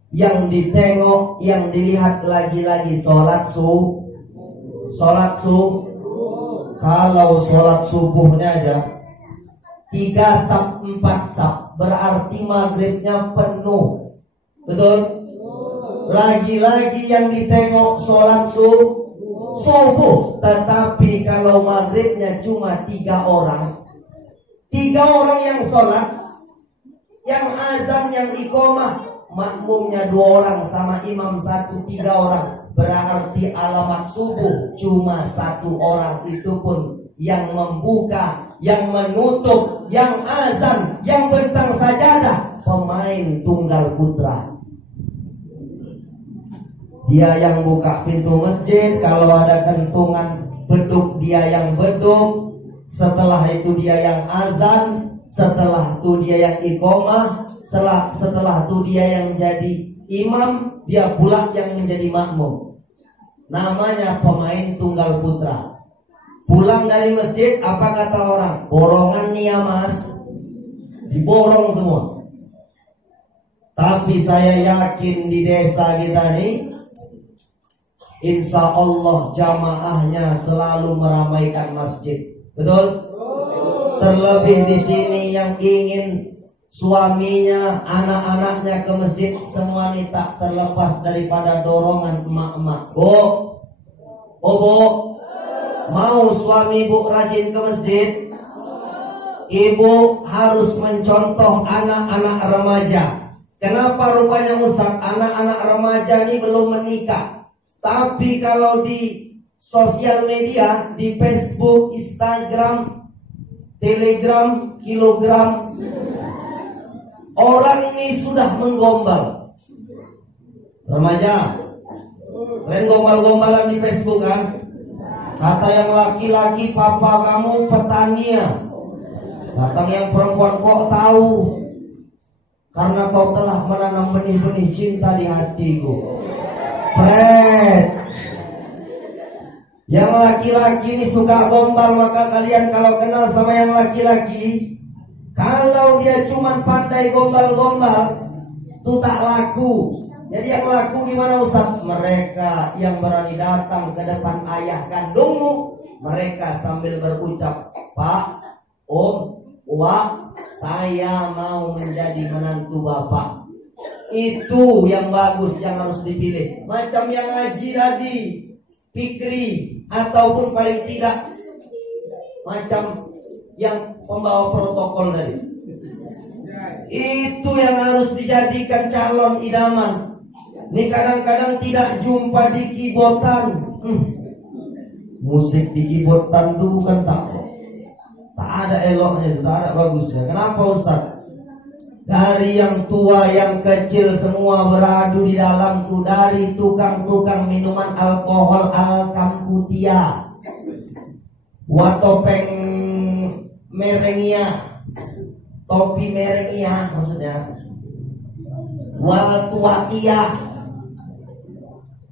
Yang ditengok, yang dilihat lagi-lagi sholat kalau sholat subuhnya aja 3 saf 4 saf, berarti maghribnya penuh. Betul? Lagi-lagi yang ditengok sholat subuh. Tetapi kalau maghribnya cuma 3 orang, 3 orang yang sholat, yang azan, yang iqamah, makmumnya 2 orang sama imam 1, 3 orang. Berarti alamat subuh cuma 1 orang. Itu pun yang membuka, yang menutup, yang azan, yang bentang sajadah, pemain tunggal putra. Dia yang buka pintu masjid, kalau ada kentungan beduk dia yang beduk. Setelah itu dia yang azan, setelah itu dia yang iqamah, setelah itu dia yang jadi imam, dia pula yang menjadi makmum. Namanya pemain tunggal putra. Pulang dari masjid, apa kata orang? Borongan nih ya mas, diborong semua. Tapi saya yakin di desa kita nih, insya Allah jamaahnya selalu meramaikan masjid. Betul? Terlebih di sini yang ingin suaminya, anak-anaknya ke masjid, semua ini tak terlepas daripada dorongan emak-emak. Bu, mau suami ibu rajin ke masjid? Ibu harus mencontoh anak-anak remaja. Kenapa rupanya Ustaz? Anak-anak remaja ini belum menikah. Tapi kalau di sosial media, di Facebook, Instagram, Telegram, Kilogram, orang ini sudah menggombal. Remaja, kalian gombal-gombalan di Facebook kan? Kata yang laki-laki, papa kamu petani ya. Datang yang perempuan, kok tahu? Karena kau telah menanam benih-benih cinta di hatiku. Yang laki-laki ini suka gombal, maka kalian kalau kenal sama yang laki-laki, kalau dia cuma pandai gombal-gombal, itu tak laku. Jadi yang laku gimana Ustaz? Mereka yang berani datang ke depan ayah kandungmu, mereka sambil berucap, Pak, Om, Wak, saya mau menjadi menantu Bapak. Itu yang bagus, yang harus dipilih. Macam yang ngaji tadi, Fikri, ataupun paling tidak macam yang pembawa protokol tadi. Itu yang harus dijadikan calon idaman. Ini kadang-kadang tidak jumpa di keyboardan. Musik di keyboardan itu bukan tak ada eloknya, tak ada bagusnya. Kenapa Ustaz? Dari yang tua, yang kecil semua beradu di dalam tuh. Dari tukang-tukang minuman alkohol Alkamputia, Watopeng Merengia, Topi Merengia maksudnya, Waltuakia,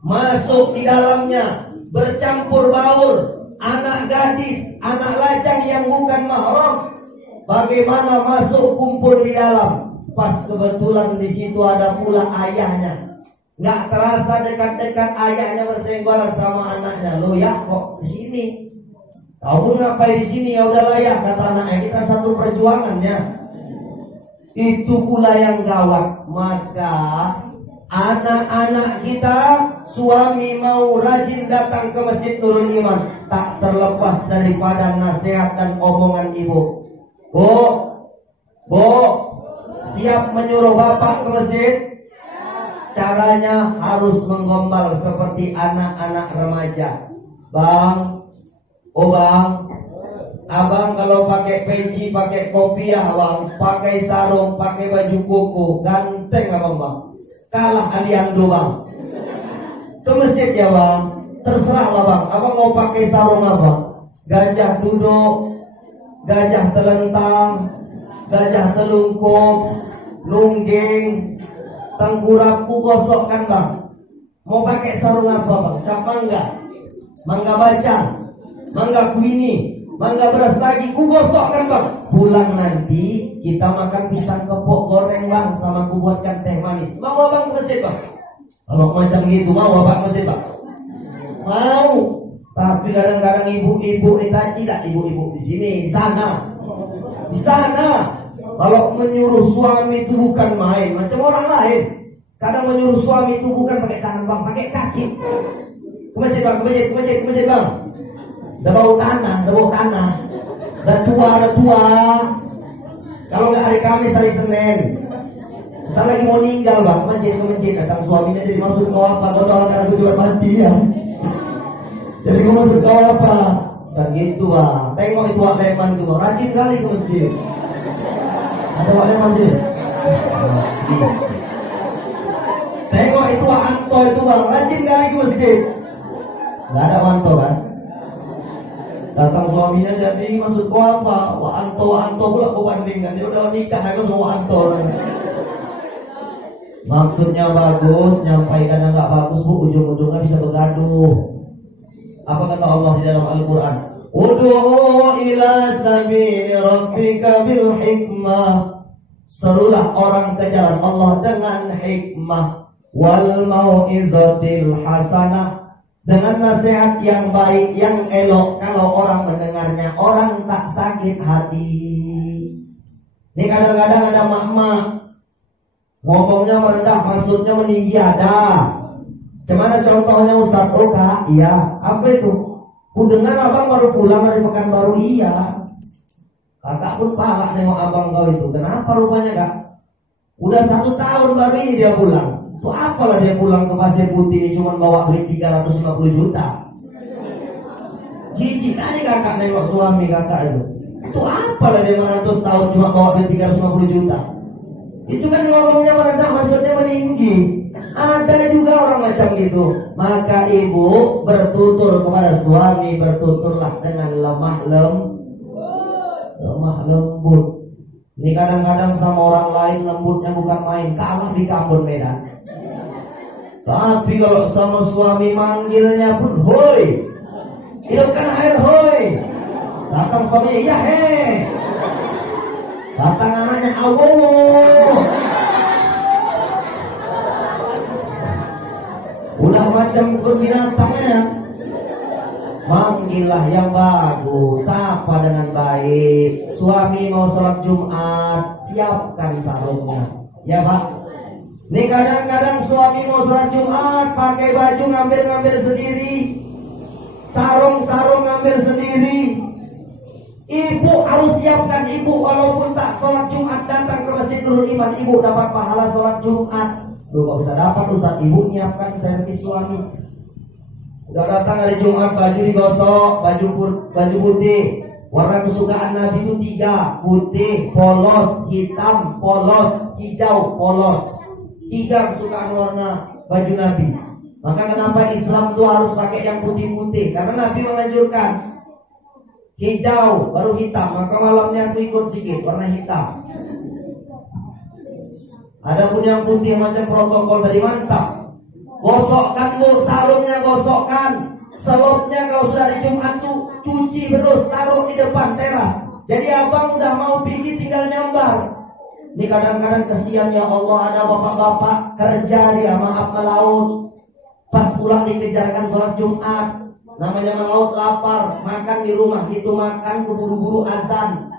masuk di dalamnya, bercampur baur, anak gadis, anak lajang yang bukan mahram. Bagaimana masuk kumpul di dalam? Pas kebetulan di situ ada pula ayahnya. Nggak terasa dekat-dekat ayahnya bersenggolan sama anaknya. Lo ya kok di sini? Kamu ngapain di sini? Ya udahlah ya, kata anaknya, kita satu perjuangannya. Itu pula yang gawat. Maka anak-anak kita, suami mau rajin datang ke Masjid Nurul Iman, tak terlepas daripada nasihat dan omongan ibu. Bu, siap menyuruh bapak ke masjid? Caranya harus menggombal seperti anak-anak remaja. Bang, abang kalau pakai peci, pakai kopiah bang, pakai sarung, pakai baju koko, ganteng abang bang. Kalah Aliando bang. Ke masjid ya bang, terserah lah bang. Abang mau pakai sarung apa? Gajah duduk, gajah telentang, gajah telungkup, lungging, tengkurap ku gosok kan bang. Mau pakai sarung apa bang? Cap mangga bacang, mangga kuini, mangga beras lagi ku gosok kan bang. Pulang nanti kita makan pisang kepok goreng bang, sama ku buatkan teh manis. Mau abang ke masjid bang? Kalau macam gitu mau abang ke masjid bang? Mau. Tapi kadang-kadang ibu-ibu ini tidak ibu-ibu di sini, di sana. Di sana, kalau menyuruh suami itu bukan main, macam orang lain. Kadang menyuruh suami itu bukan pakai tangan bang, pakai kaki. Ke masjid bang, ke masjid bang. Udah bau tanah. Udah tua. Kalau nggak hari Kamis, hari Senin. Ntar lagi mau meninggal bang, ke masjid. Datang suaminya jadi maksud kau apa? Kau doakan aku juga mati ya. Jadi kau maksud kau apa? Dan gitu bang. Tengok itu Wak Leman itu bang, rajin kali ke masjid. Ada Wak Leman sih. Tengok itu Wak Anto itu bang, rajin kali ke masjid. Gak ada Wanto kan? Datang suaminya jadi maksud kau apa? Wak Anto pula kau bandingkan. Dia udah nikah aku sama Wak Anto kan? Maksudnya bagus, nyampaikan yang gak bagus bu, ujung-ujungnya bisa bergaduh. Apa kata Allah di dalam Al-Quran? Ud'u ila sabili rabbika bil hikmah. Serulah orang ke jalan Allah dengan hikmah. Wal mau'izatil hasanah. Dengan nasihat yang baik, yang elok. Kalau orang mendengarnya, orang tak sakit hati. Ini kadang-kadang ada mak-mak ngomongnya merendah, maksudnya meninggi ada. Gimana contohnya Ustaz? Oh kak, iya. Apa itu? Ku dengar abang baru pulang dari Pekanbaru. Iya. Kakak pun palak nengok abang kau itu. Kenapa rupanya kak? Udah 1 tahun baru ini dia pulang. Itu apalah dia pulang ke Pasir Putih ini cuma bawa duit 350 juta. Jijik kali kakak nengok suami kakak itu. Itu apalah dia 500 tahun cuma bawa duit 350 juta. Itu kan ngomongnya merendah, maksudnya meninggi. Ada juga orang macam itu. Maka ibu bertutur kepada suami, bertuturlah dengan lemah lembut. Ini kadang-kadang sama orang lain lembutnya bukan main, kalah di Kampung Medan. Tapi kalau sama suami manggilnya pun hoi. hidupkan air hoi. Datang suaminya, iya he. Datang anaknya, awo. Ulah macam berbinatangnya. Manggillah yang bagus, sapa dengan baik. Suami mau sholat Jumat, siapkan sarungnya. Ya Pak. Nih kadang-kadang suami mau sholat Jumat, pakai baju ngambil sendiri, sarung ngambil sendiri. Ibu harus siapkan, ibu walaupun tak sholat Jumat datang ke Masjid Nurul Iman, ibu dapat pahala sholat Jumat. Lu kok bisa dapat Ustaz? Ibu nyiapkan servis suami. Udah datang hari Jumat, baju digosok, baju putih. Warna kesukaan Nabi itu 3, putih, polos, hitam, polos, hijau, polos. 3 kesukaan warna baju Nabi. Maka kenapa Islam itu harus pakai yang putih-putih? Karena Nabi menganjurkan hijau baru hitam. Maka malamnya aku ikut sedikit warna hitam. Ada pun yang putih macam protokol dari mantap. Gosokkan bu, sarungnya gosokkan. Selopnya kalau sudah di Jumat tuh cuci terus, taruh di depan teras. Jadi abang udah mau pergi tinggal nyambar. Ini kadang-kadang kesian ya Allah, ada bapak-bapak kerja dia maaf melaut. Pas pulang dikejarkan sholat Jumat. Namanya melaut lapar, makan di rumah, itu makan keburu-buru azan.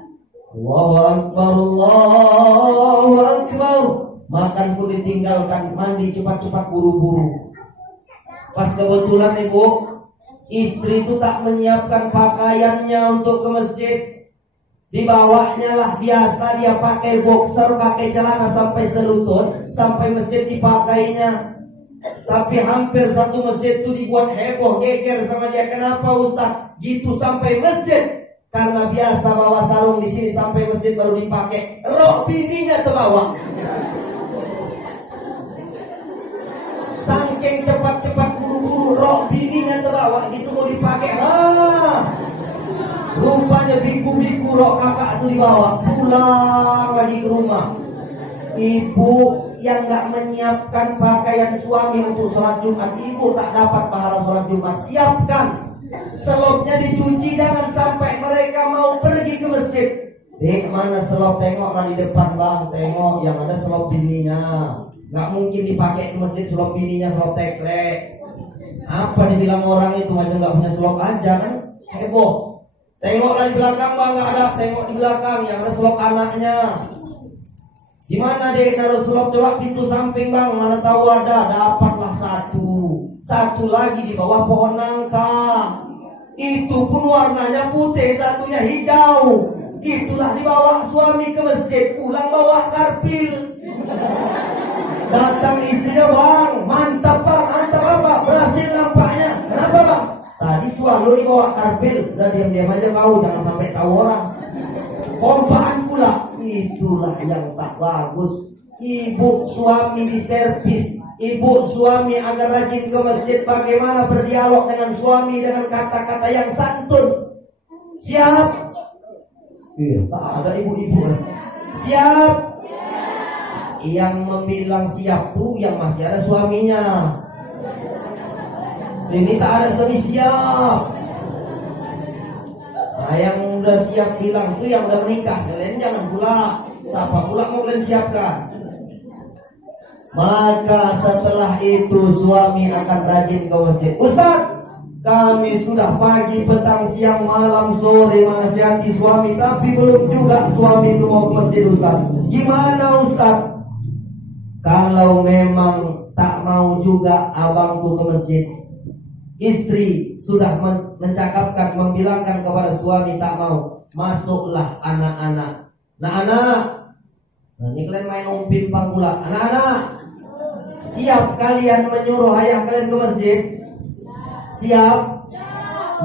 Allahu Akbar, Allahu Akbar. Makan pun ditinggalkan, mandi cepat-cepat buru-buru. Pas kebetulan ibu, istri itu tak menyiapkan pakaiannya untuk ke masjid. Dibawanya lah biasa dia pakai boxer, pakai celana sampai selutut, sampai masjid dipakainya. Tapi hampir satu masjid itu dibuat heboh, geger sama dia. Kenapa Ustaz? Gitu sampai masjid. Karena biasa bawa sarung di sini sampai masjid baru dipakai. Rok bininya terbawa. Saking cepat-cepat buru-buru rok bininya terbawa gitu mau dipakai. Rupanya biku-biku rok kakak itu dibawa. Pulang lagi ke rumah. Ibu yang gak menyiapkan pakaian suami untuk sholat Jumat, ibu tak dapat pahala sholat Jumat. Siapkan. Selopnya dicuci, jangan sampai mereka mau pergi ke masjid. Dek, mana selop? Tengoklah di depan bang, tengok yang ada selop bininya. Gak mungkin dipakai ke masjid selop bininya, selop teklek. Apa dibilang orang itu macam gak punya selop aja kan? Heboh. Tengoklah di belakang bang, gak ada. Tengok di belakang yang ada selop anaknya. Gimana dek naruh selop? Coba pintu samping bang, mana tahu ada. Dapatlah satu lagi di bawah pohon nangka. Itu pun warnanya putih, satunya hijau. Itulah dibawa suami ke masjid, pulang bawa karpil. Datang istrinya, bang, mantap apa? Berhasil nampaknya. Kenapa bang? Tadi suami dibawa karpil. Udah diam-diam aja kau, jangan sampai tahu orang. Kompaan pula. Itulah yang tak bagus. Ibu suami diservis, ibu suami agar rajin ke masjid. Bagaimana berdialog dengan suami dengan kata-kata yang santun. Siap? Iya, tak ada ibu-ibu. Siap? Yang membilang siap tuh yang masih ada suaminya. Ini tak ada suami siap. Nah, yang udah siap bilang tuh yang udah menikah. Kalian jangan pula. Siapa pula mau kalian siapkan? Maka setelah itu suami akan rajin ke masjid. Ustaz, kami sudah pagi, petang, siang, malam, sore menasihati suami, tapi belum juga suami itu mau ke masjid Ustaz. Gimana Ustaz? Kalau memang tak mau juga abangku ke masjid, istri sudah mencakapkan, membilangkan kepada suami tak mau, masuklah anak-anak. Nah anak, nah ini kalian main umpimpang pula. Anak-anak, siap kalian menyuruh ayah kalian ke masjid? Siap?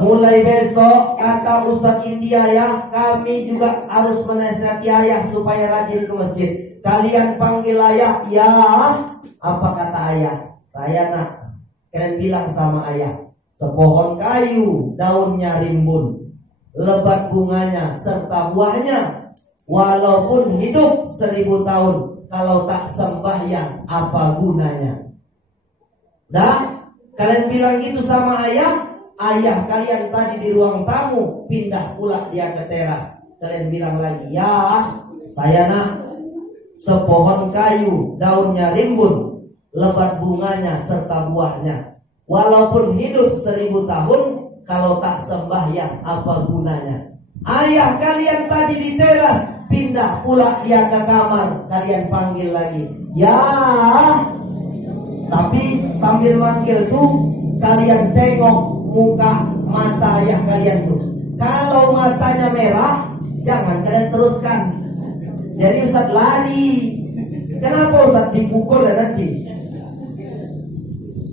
Mulai besok kata Ustaz India ya, kami juga harus menasihati ayah supaya rajin ke masjid. Kalian panggil ayah, ya. Apa kata ayah? Saya nak, kalian bilang sama ayah, sepohon kayu daunnya rimbun, lebat bunganya serta buahnya, walaupun hidup 1000 tahun, kalau tak sembahyang apa gunanya? Dah, kalian bilang gitu sama ayah, ayah kalian tadi di ruang tamu, pindah pula dia ke teras. Kalian bilang lagi, ya saya nak sepohon kayu, daunnya rimbun, lebat bunganya serta buahnya. Walaupun hidup 1000 tahun, kalau tak sembahyang apa gunanya? Ayah kalian tadi di teras, pindah pula dia ke kamar. Kalian panggil lagi, ya. Tapi sambil manggil tuh, kalian tengok muka mata ayah kalian tuh. Kalau matanya merah, jangan kalian teruskan. Jadi Ustaz lari. Kenapa Ustaz dipukul dan nanti?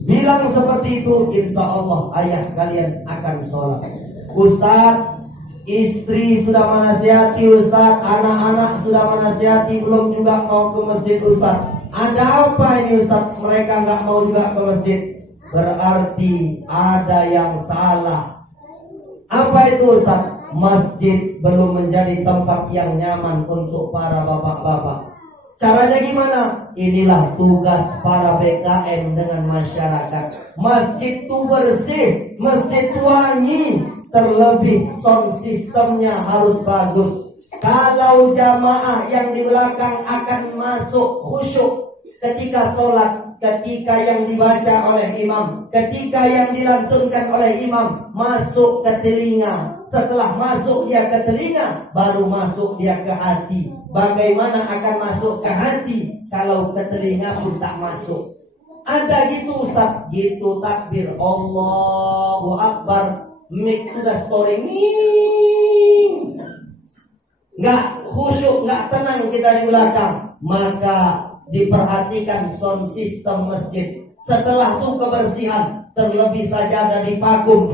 Bilang seperti itu, insya Allah ayah kalian akan sholat. Ustaz, istri sudah menasihati Ustaz, anak-anak sudah menasihati, belum juga mau ke masjid Ustaz. Ada apa ini Ustaz? Mereka nggak mau juga ke masjid. Berarti ada yang salah. Apa itu Ustaz? Masjid belum menjadi tempat yang nyaman untuk para bapak-bapak. Caranya gimana? Inilah tugas para BKM dengan masyarakat. Masjid itu bersih, masjid itu wangi. Terlebih sound sistemnya harus bagus. Kalau jamaah yang di belakang akan masuk khusyuk ketika sholat, ketika yang dibaca oleh imam, ketika yang dilantunkan oleh imam masuk ke telinga. Setelah masuk dia ke telinga, baru masuk dia ke hati. Bagaimana akan masuk ke hati kalau ke telinga pun tak masuk? Ada gitu Ustaz, gitu takbir Allahu Akbar, mic sudah scoring, nggak khusyuk, nggak tenang kita di belakang. Maka diperhatikan sound system masjid. Setelah itu kebersihan, terlebih sajadah dipakum,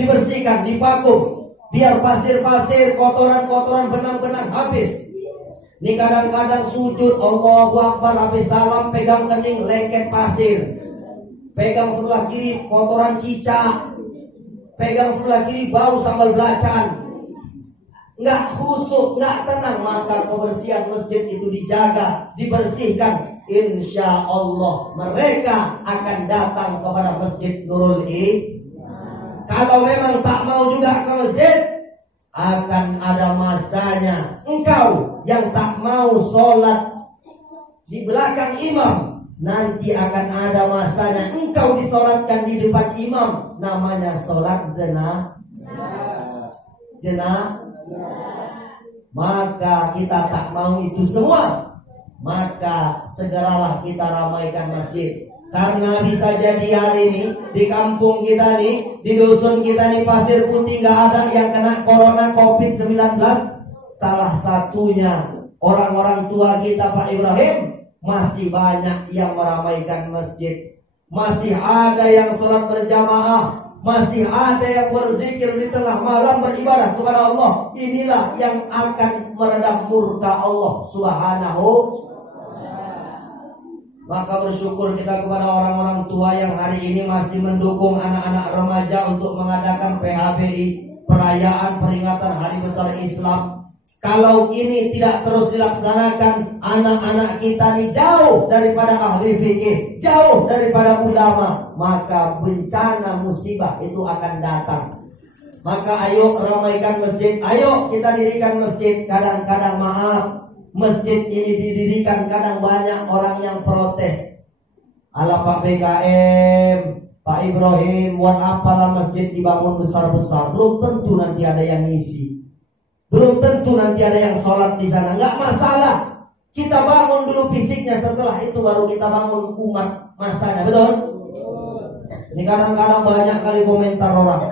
dibersihkan, dipakum, biar pasir-pasir, kotoran-kotoran benang-benang habis. Ini kadang-kadang sujud Allahu Akbar, habis salam pegang kening lengket pasir, pegang sebelah kiri kotoran cicak, pegang sebelah kiri bau sambal belacan. Nggak khusyuk, nggak tenang. Maka kebersihan masjid itu dijaga, dibersihkan. Insya Allah mereka akan datang kepada Masjid Nurul Iman. Kalau memang tak mau juga ke masjid, akan ada masanya. Engkau yang tak mau sholat di belakang imam, nanti akan ada masanya engkau disolatkan di depan imam. Namanya sholat jenazah. Maka kita tak mau itu semua. Maka segeralah kita ramaikan masjid. Karena bisa jadi hari ini di kampung kita nih, di dusun kita nih Pasir Putih nggak ada yang kena corona COVID-19. Salah satunya orang-orang tua kita Pak Ibrahim. Masih banyak yang meramaikan masjid. Masih ada yang sholat berjamaah. Masih ada yang berzikir di tengah malam beribadah kepada Allah. Inilah yang akan meredam murka Allah Subhanahu. Maka bersyukur kita kepada orang-orang tua yang hari ini masih mendukung anak-anak remaja untuk mengadakan PHBI, perayaan peringatan Hari Besar Islam. Kalau ini tidak terus dilaksanakan, anak-anak kita ini jauh daripada ahli fikih, jauh daripada ulama, maka bencana musibah itu akan datang. Maka ayo ramaikan masjid, ayo kita dirikan masjid. Kadang-kadang maaf, masjid ini didirikan kadang banyak orang yang protes. Ala Pak BKM, Pak Ibrahim, buat apalah masjid dibangun besar-besar? Belum tentu nanti ada yang ngisi. Belum tentu nanti ada yang sholat di sana. Nggak masalah. Kita bangun dulu fisiknya, setelah itu baru kita bangun umat masanya. Betul? Ini kadang-kadang banyak kali komentar orang.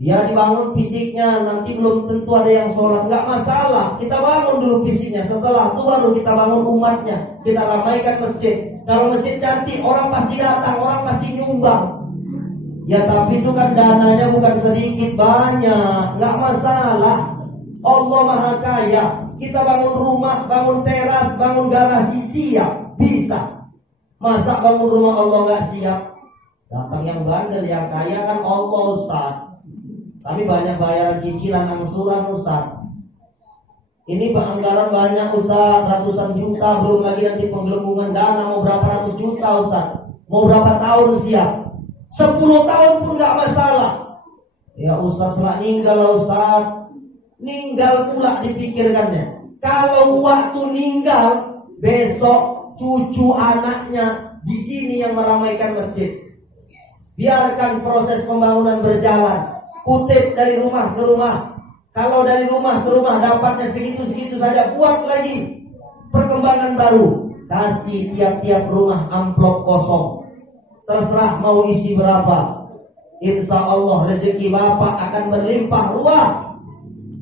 Ya dibangun fisiknya, nanti belum tentu ada yang sholat. Nggak masalah. Kita bangun dulu fisiknya, setelah itu baru kita bangun umatnya. Kita ramaikan masjid. Kalau masjid cantik, orang pasti datang, orang pasti nyumbang. Ya tapi itu kan dananya bukan sedikit, banyak. Nggak masalah. Allah Maha Kaya. Kita bangun rumah, bangun teras, bangun garasi siap, bisa. Masa bangun rumah Allah nggak siap? Datang yang bandel, yang kaya kan Allah Ustaz. Tapi banyak bayaran cicilan angsuran Ustaz. Ini anggaran banyak Ustaz, ratusan juta, belum lagi nanti penggelembungan dana mau berapa ratus juta Ustaz. Mau berapa tahun siap? 10 tahun pun gak masalah. Ya Ustaz lah ninggal lah Ustaz. Ninggal pula dipikirkannya. Kalau waktu ninggal, besok cucu anaknya di sini yang meramaikan masjid. Biarkan proses pembangunan berjalan. Kutip dari rumah ke rumah. Kalau dari rumah ke rumah dapatnya segitu-segitu saja, buat lagi perkembangan baru. Kasih tiap-tiap rumah amplop kosong. Terserah mau isi berapa. Insya Allah rezeki Bapak akan berlimpah ruah.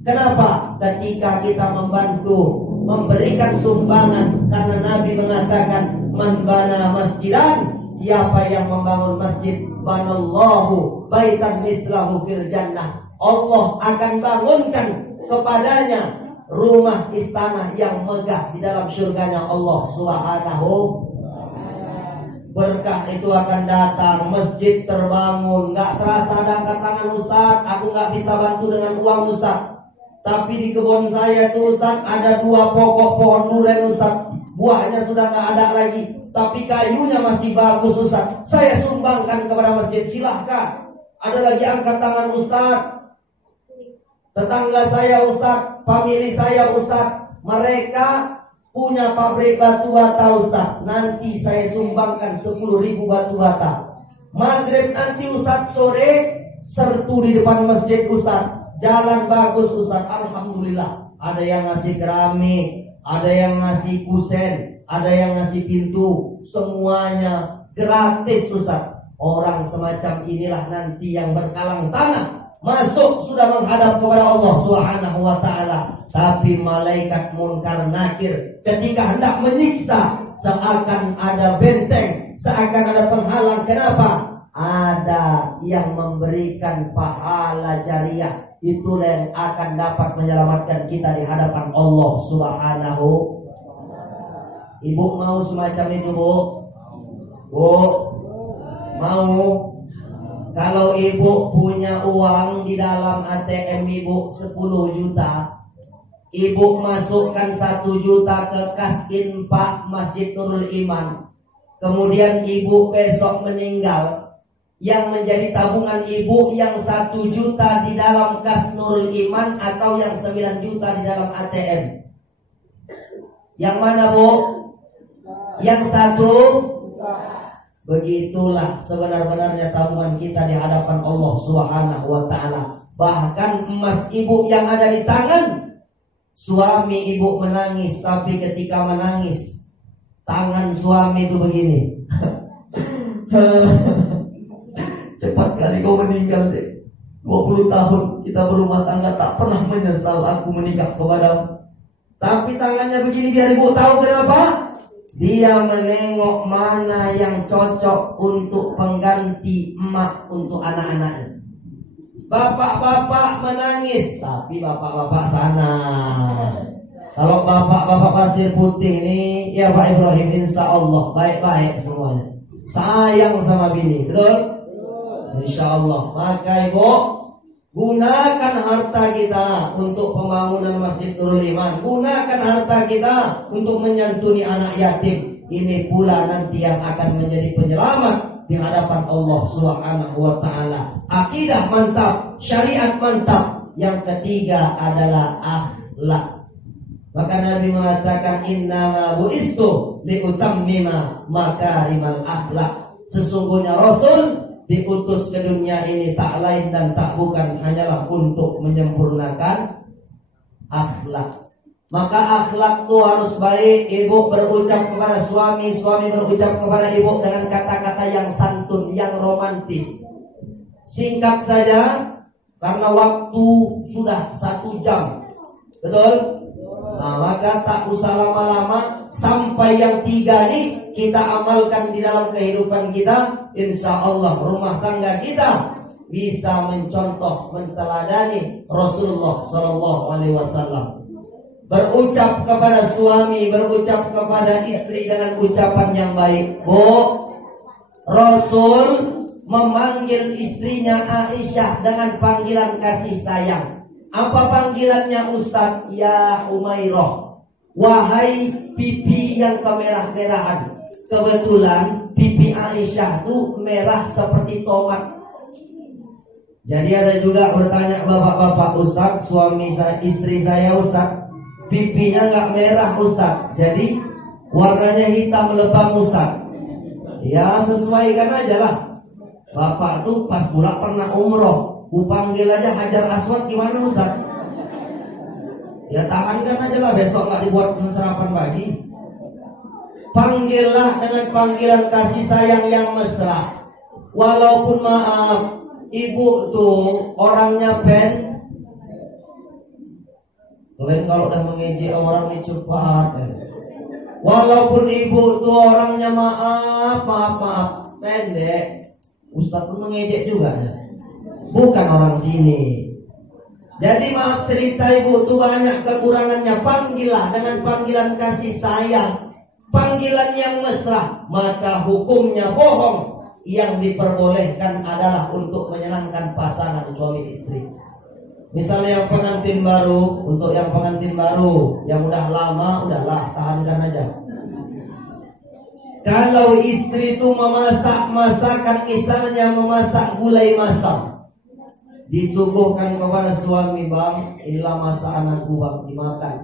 Kenapa? Ketika kita membantu, memberikan sumbangan. Karena Nabi mengatakan, man bana masjidan, siapa yang membangun masjid, banallahu baitan mislahu fil jannah, Allah akan bangunkan kepadanya rumah istana yang megah di dalam surganya Allah Subhanahu. Berkah itu akan datang, masjid terbangun. Gak terasa ada angkat tangan Ustaz, aku gak bisa bantu dengan uang Ustaz. Tapi di kebun saya tuh Ustaz ada 2 pokok pohon durian Ustaz. Buahnya sudah gak ada lagi, tapi kayunya masih bagus Ustaz. Saya sumbangkan kepada masjid, silahkan. Ada lagi angkat tangan Ustaz. Tetangga saya Ustaz, famili saya Ustaz, mereka punya pabrik batu bata Ustaz. Nanti saya sumbangkan 10.000 batu bata. Maghrib nanti Ustaz, sore sertu di depan masjid Ustaz. Jalan bagus Ustaz, alhamdulillah. Ada yang ngasih keramik, ada yang ngasih kusen, ada yang ngasih pintu. Semuanya gratis Ustaz. Orang semacam inilah nanti yang berkalang tanah. Masuk sudah menghadap kepada Allah Subhanahu wa ta'ala. Tapi malaikat munkar nakir ketika hendak menyiksa, seakan ada benteng, seakan ada penghalang. Kenapa? Ada yang memberikan pahala jariah. Itulah yang akan dapat menyelamatkan kita di hadapan Allah Subhanahu. Ibu mau semacam itu Bu? Bu mau? Kalau ibu punya uang di dalam ATM ibu 10 juta, ibu masukkan 1 juta ke kas infak Masjid Nurul Iman. Kemudian ibu besok meninggal, yang menjadi tabungan ibu yang 1 juta di dalam kas Nurul Iman atau yang 9 juta di dalam ATM? Yang mana Bu? Yang 1. Begitulah sebenar-benarnya tabungan kita di hadapan Allah Subhanahu wa ta'ala. Bahkan emas ibu yang ada di tangan, suami ibu menangis, tapi ketika menangis tangan suami itu begini. Cepat kali kau meninggal deh. 20 tahun kita berumah tangga, tak pernah menyesal aku menikah kepadamu. Tapi tangannya begini biar ibu tahu kenapa. Dia menengok mana yang cocok untuk pengganti emak untuk anak-anaknya. Bapak-bapak menangis, tapi bapak-bapak sana. Kalau bapak-bapak pasir putih ini, ya Pak Ibrahim, insya Allah baik-baik semuanya. Sayang sama bini, betul? Insya Allah. Maka ibu, gunakan harta kita untuk pembangunan Masjid Nurul Iman. Gunakan harta kita untuk menyantuni anak yatim. Ini pula nanti yang akan menjadi penyelamat di hadapan Allah Subhanahu wa ta'ala. Akidah mantap, syariat mantap. Yang ketiga adalah akhlak. Maka Nabi mengatakan, innama bu'istu liutammima makarimal akhlak. Sesungguhnya Rasul diutus ke dunia ini tak lain dan tak bukan hanyalah untuk menyempurnakan akhlak. Maka akhlak itu harus baik. Ibu berucap kepada suami, suami berucap kepada ibu dengan kata-kata yang santun, yang romantis. Singkat saja, karena waktu sudah 1 jam. Betul? Nah, maka tak usah lama-lama. Sampai yang 3 ini kita amalkan di dalam kehidupan kita. Insya Allah rumah tangga kita bisa mencontoh, menteladani Rasulullah SAW. Berucap kepada suami, berucap kepada istri dengan ucapan yang baik. Bu, Rasul memanggil istrinya Aisyah dengan panggilan kasih sayang. Apa panggilannya Ustaz? Ya Umairah. wahai pipi yang kemerah-merahan. Kebetulan pipi Aisyah tuh merah seperti tomat. Jadi ada juga bertanya bapak-bapak, Ustaz, istri saya Ustaz, pipinya nggak merah Ustaz, jadi warnanya hitam lebam Ustaz. Ya sesuaikan aja lah. Bapak tuh pas pula pernah umroh, ku panggil aja Hajar Aswad gimana Ustaz? Ya tahankan aja lah, besok nggak dibuat sarapan pagi. Panggillah dengan panggilan kasih sayang yang mesra. Walaupun maaf, ibu tuh orangnya pen. Kalian kalau udah mengejek orang ini cepat. Walaupun ibu tuh orangnya maaf, pendek. Ustaz pun mengejek juga ya. Bukan orang sini. Jadi maaf cerita ibu tuh banyak kekurangannya. Panggillah dengan panggilan kasih sayang, panggilan yang mesra, maka hukumnya bohong. Yang diperbolehkan adalah untuk menyenangkan pasangan suami istri. Misalnya yang pengantin baru, untuk yang pengantin baru, yang udah lama, udahlah tahankan aja. Kalau istri itu memasak masakan, misalnya memasak gulai masam, disuguhkan kepada suami, bang, inilah masakan aku bang, dimakan.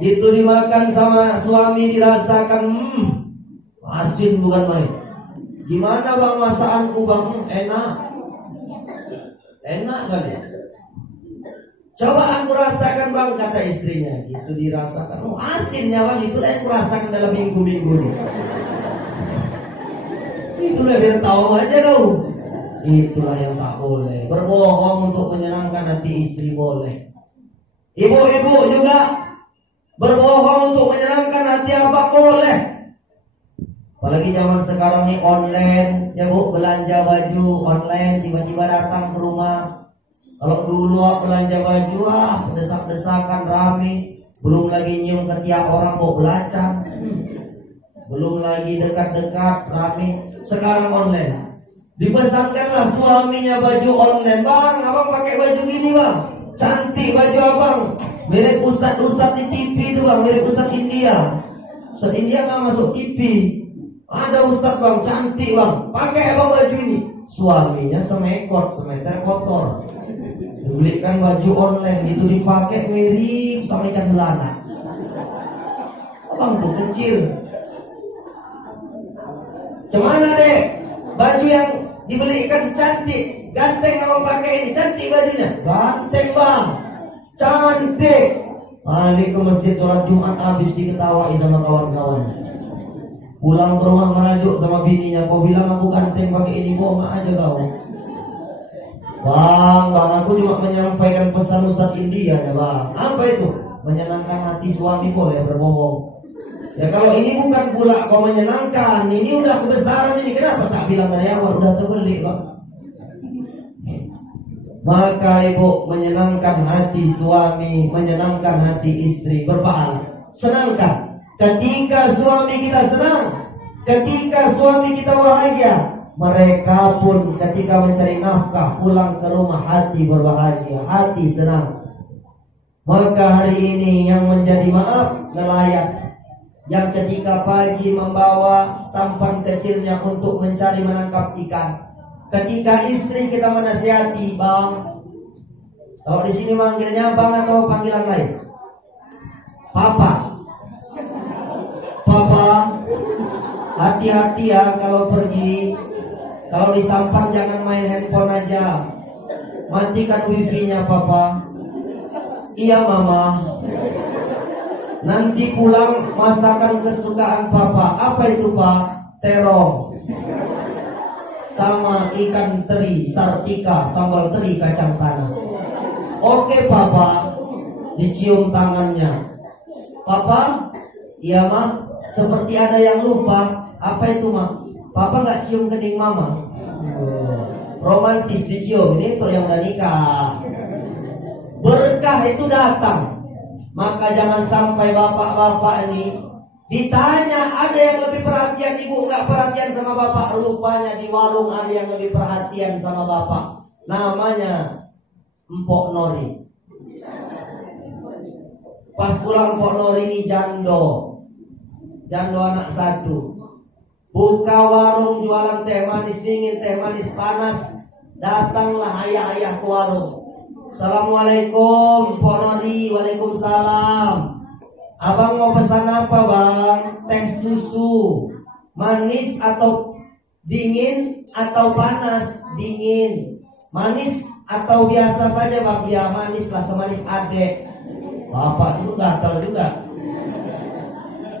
Itu dimakan sama suami, dirasakan, asin bukan main. Gimana bang masakanku bang? Enak kali. Coba aku rasakan bang, kata istrinya. Itu dirasakan, asinnya bang, itulah yang aku rasakan dalam minggu-minggu ini. Itulah biar tahu aja kau. Itulah yang tak boleh. Berbohong untuk menyenangkan hati istri boleh. Ibu-ibu juga berbohong untuk menyenangkan hati abang boleh. Apalagi zaman sekarang nih online, ya bu, belanja baju online, tiba-tiba datang ke rumah. Kalau dulu belanja baju, desak-desakan rame, belum lagi nyium ketiak orang mau belacang, belum lagi dekat-dekat rame. Sekarang online, dipesankanlah suaminya baju online. Bang, abang pakai baju gini bang, cantik baju abang, mirip ustadz di TV itu bang, mirip ustadz India. Ustadz India nggak masuk TV. Ada ustadz bang, cantik bang, pakai abang baju ini. Suaminya semeter kotor. Dibelikan baju online, itu dipakai mirip sama ikan belana. Abang tuh kecil. Cemana dek? Baju yang dibelikan cantik, ganteng abang pakai ini, cantik bajunya. Ganteng bang, cantik. Balik ke masjid sholat Jumat habis diketawain sama kawan-kawan. Pulang ke rumah merajuk sama bininya, kau bilang aku ganteng pakai ini, bohong aja kau. Bang, aku cuma menyampaikan pesan Ustadz India ya bang. Apa itu? Menyenangkan hati suami boleh berbohong. Ya kalau ini bukan pula kau menyenangkan, ini udah kebesaran ini, kenapa tak bilang dari awal udah terbeli bang? Maka ibu menyenangkan hati suami, menyenangkan hati istri, berpahala. Senangkan. Ketika suami kita senang, ketika suami kita bahagia, mereka pun ketika mencari nafkah pulang ke rumah hati berbahagia, hati senang. Maka hari ini yang menjadi maaf nelayan, yang ketika pagi membawa sampan kecilnya untuk mencari menangkap ikan. Ketika istri kita menasihati, bang, kalau di sini manggilnya bang atau panggilan lain? Papa. Papa, hati-hati ya kalau pergi. Kalau di sampan jangan main handphone aja. Matikan wifi-nya papa. Iya mama. Nanti pulang masakan kesukaan papa. Apa itu pak? Terong sama ikan teri, sartika, sambal teri, kacang tanah. Oke papa. Dicium tangannya. Papa, iya ma. Seperti ada yang lupa. Apa itu ma? Papa nggak cium kening mama. Romantis dicium. Ini untuk yang udah nikah. Berkah itu datang. Maka jangan sampai bapak-bapak ini ditanya, ada yang lebih perhatian ibu nggak perhatian sama bapak. Rupanya di warung ada yang lebih perhatian sama bapak. Namanya Empok Nori. Pas pulang Pok Nur ini jando anak satu, buka warung jualan teh manis dingin, teh manis panas. Datanglah ayah-ayah ke warung. Assalamualaikum Pok Nori. Waalaikumsalam. Abang mau pesan apa bang? Teh susu manis atau dingin atau panas? Dingin. Manis atau biasa saja bang? Ya manis lah, semanis adek. Bapak itu gatal juga.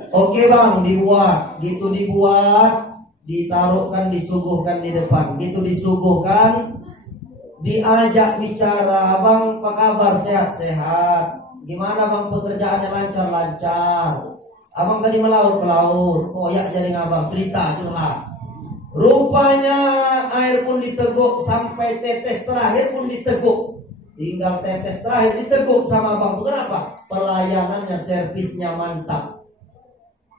Oke bang, dibuat. Gitu dibuat, ditaruhkan, disuguhkan di depan. Gitu disuguhkan, diajak bicara. Bang, apa kabar? Sehat-sehat. Gimana bang, pekerjaannya lancar-lancar? Abang tadi melaut. Oh ya, jadi ngabang, cerita curhat. Rupanya air pun diteguk, sampai tetes terakhir pun diteguk. Tinggal tetes terakhir diteguk sama abang. Kenapa? Pelayanannya, servisnya mantap.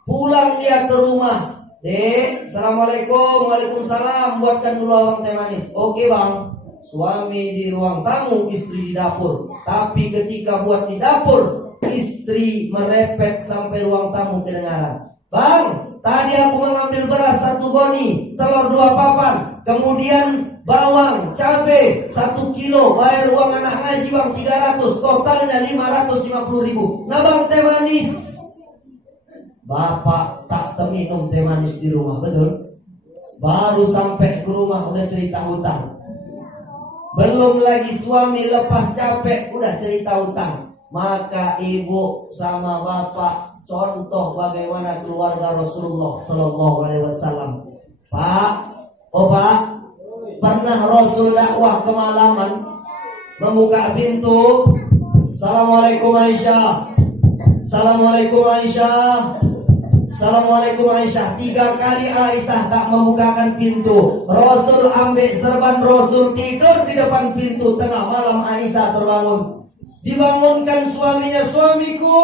Pulang dia ke rumah. Dek, assalamualaikum. Waalaikumsalam. Buatkan dulu abang teh manis. Oke bang. Suami di ruang tamu, istri di dapur. Tapi ketika buat di dapur, istri merepet sampai ruang tamu kedengaran. Bang, tadi aku mengambil beras 1 goni, telur 2 papan, kemudian bawang, cabai 1 kilo, bayar uang anak ngaji bang 300, totalnya 550.000. Nah bang, teh manis. Bapak tak minum teh manis di rumah, betul? Baru sampai ke rumah udah cerita hutang. Belum lagi suami lepas capek udah cerita hutang. Maka ibu sama bapak contoh bagaimana keluarga Rasulullah Sallallahu Alaihi Wasallam. Pak, pernah Rasul dakwah kemalaman, membuka pintu, Assalamualaikum Aisyah, Assalamualaikum Aisyah, Assalamualaikum Aisyah. 3 kali Aisyah tak membukakan pintu. Rasul ambil serban, Rasul tidur di depan pintu. Tengah malam Aisyah terbangun. Dibangunkan suaminya, suamiku,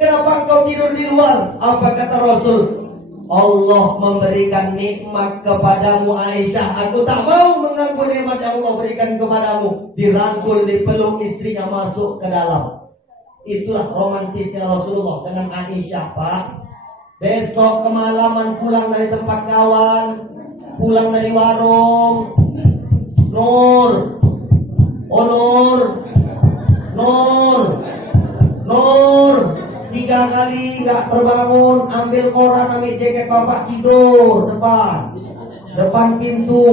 kenapa engkau tidur di luar? Apa kata Rasul? Allah memberikan nikmat kepadamu Aisyah. Aku tak mau mengambil nikmat yang Allah berikan kepadamu. Dirangkul, dipeluk istrinya masuk ke dalam. Itulah romantisnya Rasulullah dengan Aisyah, Pak. Besok kemalaman pulang dari tempat kawan, pulang dari warung, Nur, Nur, 3 kali nggak terbangun, ambil koran, ambil jaket bapak, tidur depan pintu,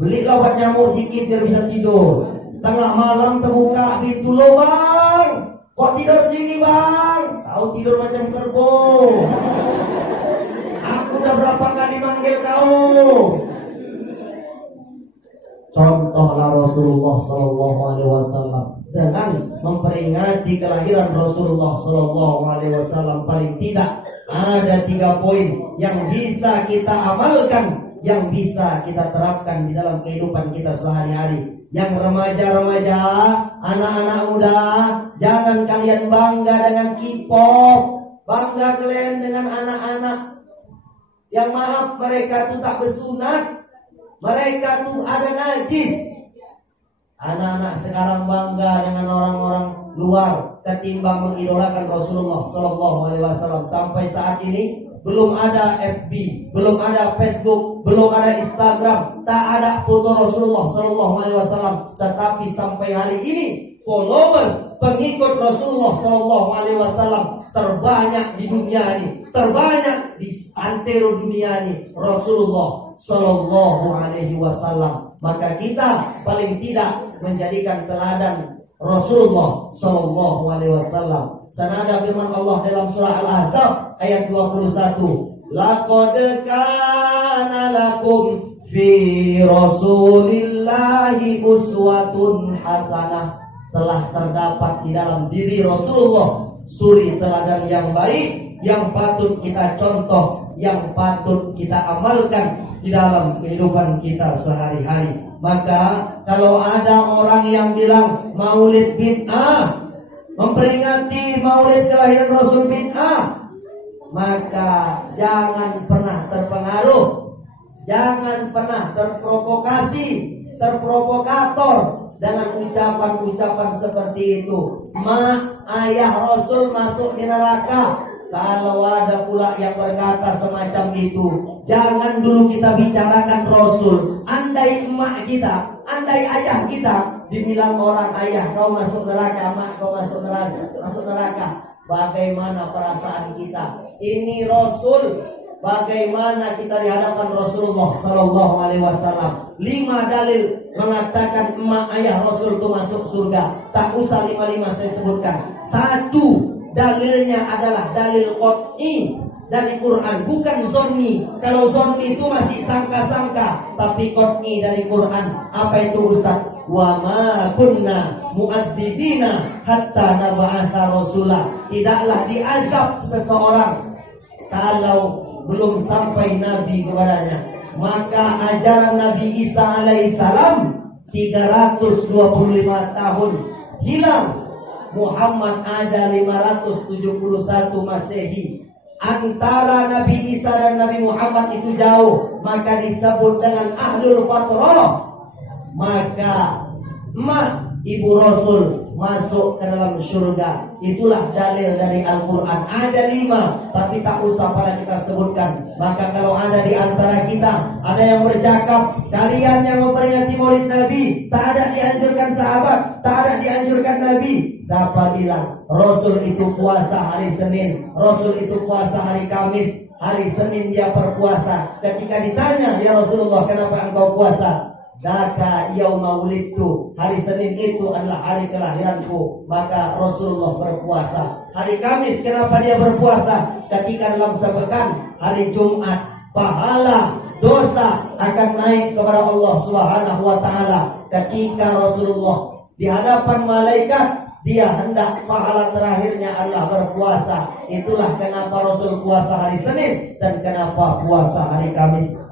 belilah obat nyamuk sikit biar bisa tidur. Tengah malam terbuka pintu, lo bang, kok tidur sini bang? Tahu tidur macam kerbau. Aku udah berapa kali manggil kau. Contohlah Rasulullah Sallallahu Alaihi Wasallam dengan memperingati kelahiran Rasulullah Sallallahu Alaihi Wasallam. Paling tidak ada 3 poin yang bisa kita amalkan, yang bisa kita terapkan di dalam kehidupan kita sehari-hari. Yang remaja-remaja, anak-anak muda, jangan kalian bangga dengan K-pop, bangga kalian dengan anak-anak yang maaf mereka tuh tak bersunat, mereka tuh ada najis. Anak-anak sekarang bangga dengan orang-orang luar ketimbang mengidolakan Rasulullah Sallallahu Alaihi Wasallam. Sampai saat ini belum ada FB, belum ada Facebook, belum ada Instagram, tak ada foto Rasulullah Sallallahu Alaihi Wasallam. Tetapi sampai hari ini followers, pengikut Rasulullah Sallallahu Alaihi Wasallam terbanyak di dunia ini, terbanyak di antero dunia ini Rasulullah Sallallahu Alaihi Wasallam. Maka kita paling tidak menjadikan teladan Rasulullah Sallallahu Alaihi Wasallam. Senada firman Allah dalam surah Al-Ahzab ayat 21. Laqad kana lakum fi Rasulillahi uswatun hasanah. Telah terdapat di dalam diri Rasulullah suri teladan yang baik, yang patut kita contoh, yang patut kita amalkan di dalam kehidupan kita sehari-hari. Maka kalau ada orang yang bilang maulid bid'ah, memperingati maulid kelahiran Rasul bid'ah, maka jangan pernah terpengaruh, jangan pernah terprovokator dengan ucapan-ucapan seperti itu. Ayah Rasul masuk di neraka. Kalau ada pula yang berkata semacam itu, jangan dulu kita bicarakan Rasul. Andai emak kita, andai ayah kita dibilang orang, ayah kau masuk neraka, emak kau masuk neraka. Bagaimana perasaan kita? Ini Rasul. Bagaimana kita di hadapan Rasulullah Sallallahu Alaihi Wasallam? 5 dalil mengatakan emak ayah Rasul itu masuk surga. Tak usah 5 saya sebutkan. 1 dalilnya adalah dalil qat'i dari Quran, bukan zonni. Kalau zonni itu masih sangka-sangka, tapi qat'i dari Quran. Apa itu Ustaz? Wa ma kunna mu'adzibina hatta nab'atha rasula. Tidaklah diazab seseorang kalau belum sampai Nabi kepadanya. Maka ajaran Nabi Isa alaihissalam 325 tahun hilang. Muhammad ada 571 Masehi. Antara Nabi Isa dan Nabi Muhammad itu jauh, maka disebut dengan ahlul fatrah. Maka ibu Rasul masuk ke dalam surga. Itulah dalil dari Al-Quran. Ada 5, tapi tak usah pada kita sebutkan. Maka kalau ada di antara kita, ada yang bercakap, kalian yang memperingati maulid Nabi, tak ada dianjurkan sahabat, tak ada dianjurkan Nabi. Siapa bilang Rasul itu puasa hari Senin, Rasul itu puasa hari Kamis, hari Senin dia berpuasa. Ketika ditanya, ya Rasulullah, kenapa engkau puasa? Daka yauma wulidtu, hari Senin itu adalah hari kelahiranku, maka Rasulullah berpuasa. Hari Kamis kenapa dia berpuasa? Ketika dalam sepekan hari Jumat, pahala dosa akan naik kepada Allah Subhanahu wa taala. Ketika Rasulullah di hadapan malaikat, dia hendak pahala terakhirnya adalah berpuasa. Itulah kenapa Rasul puasa hari Senin dan kenapa puasa hari Kamis.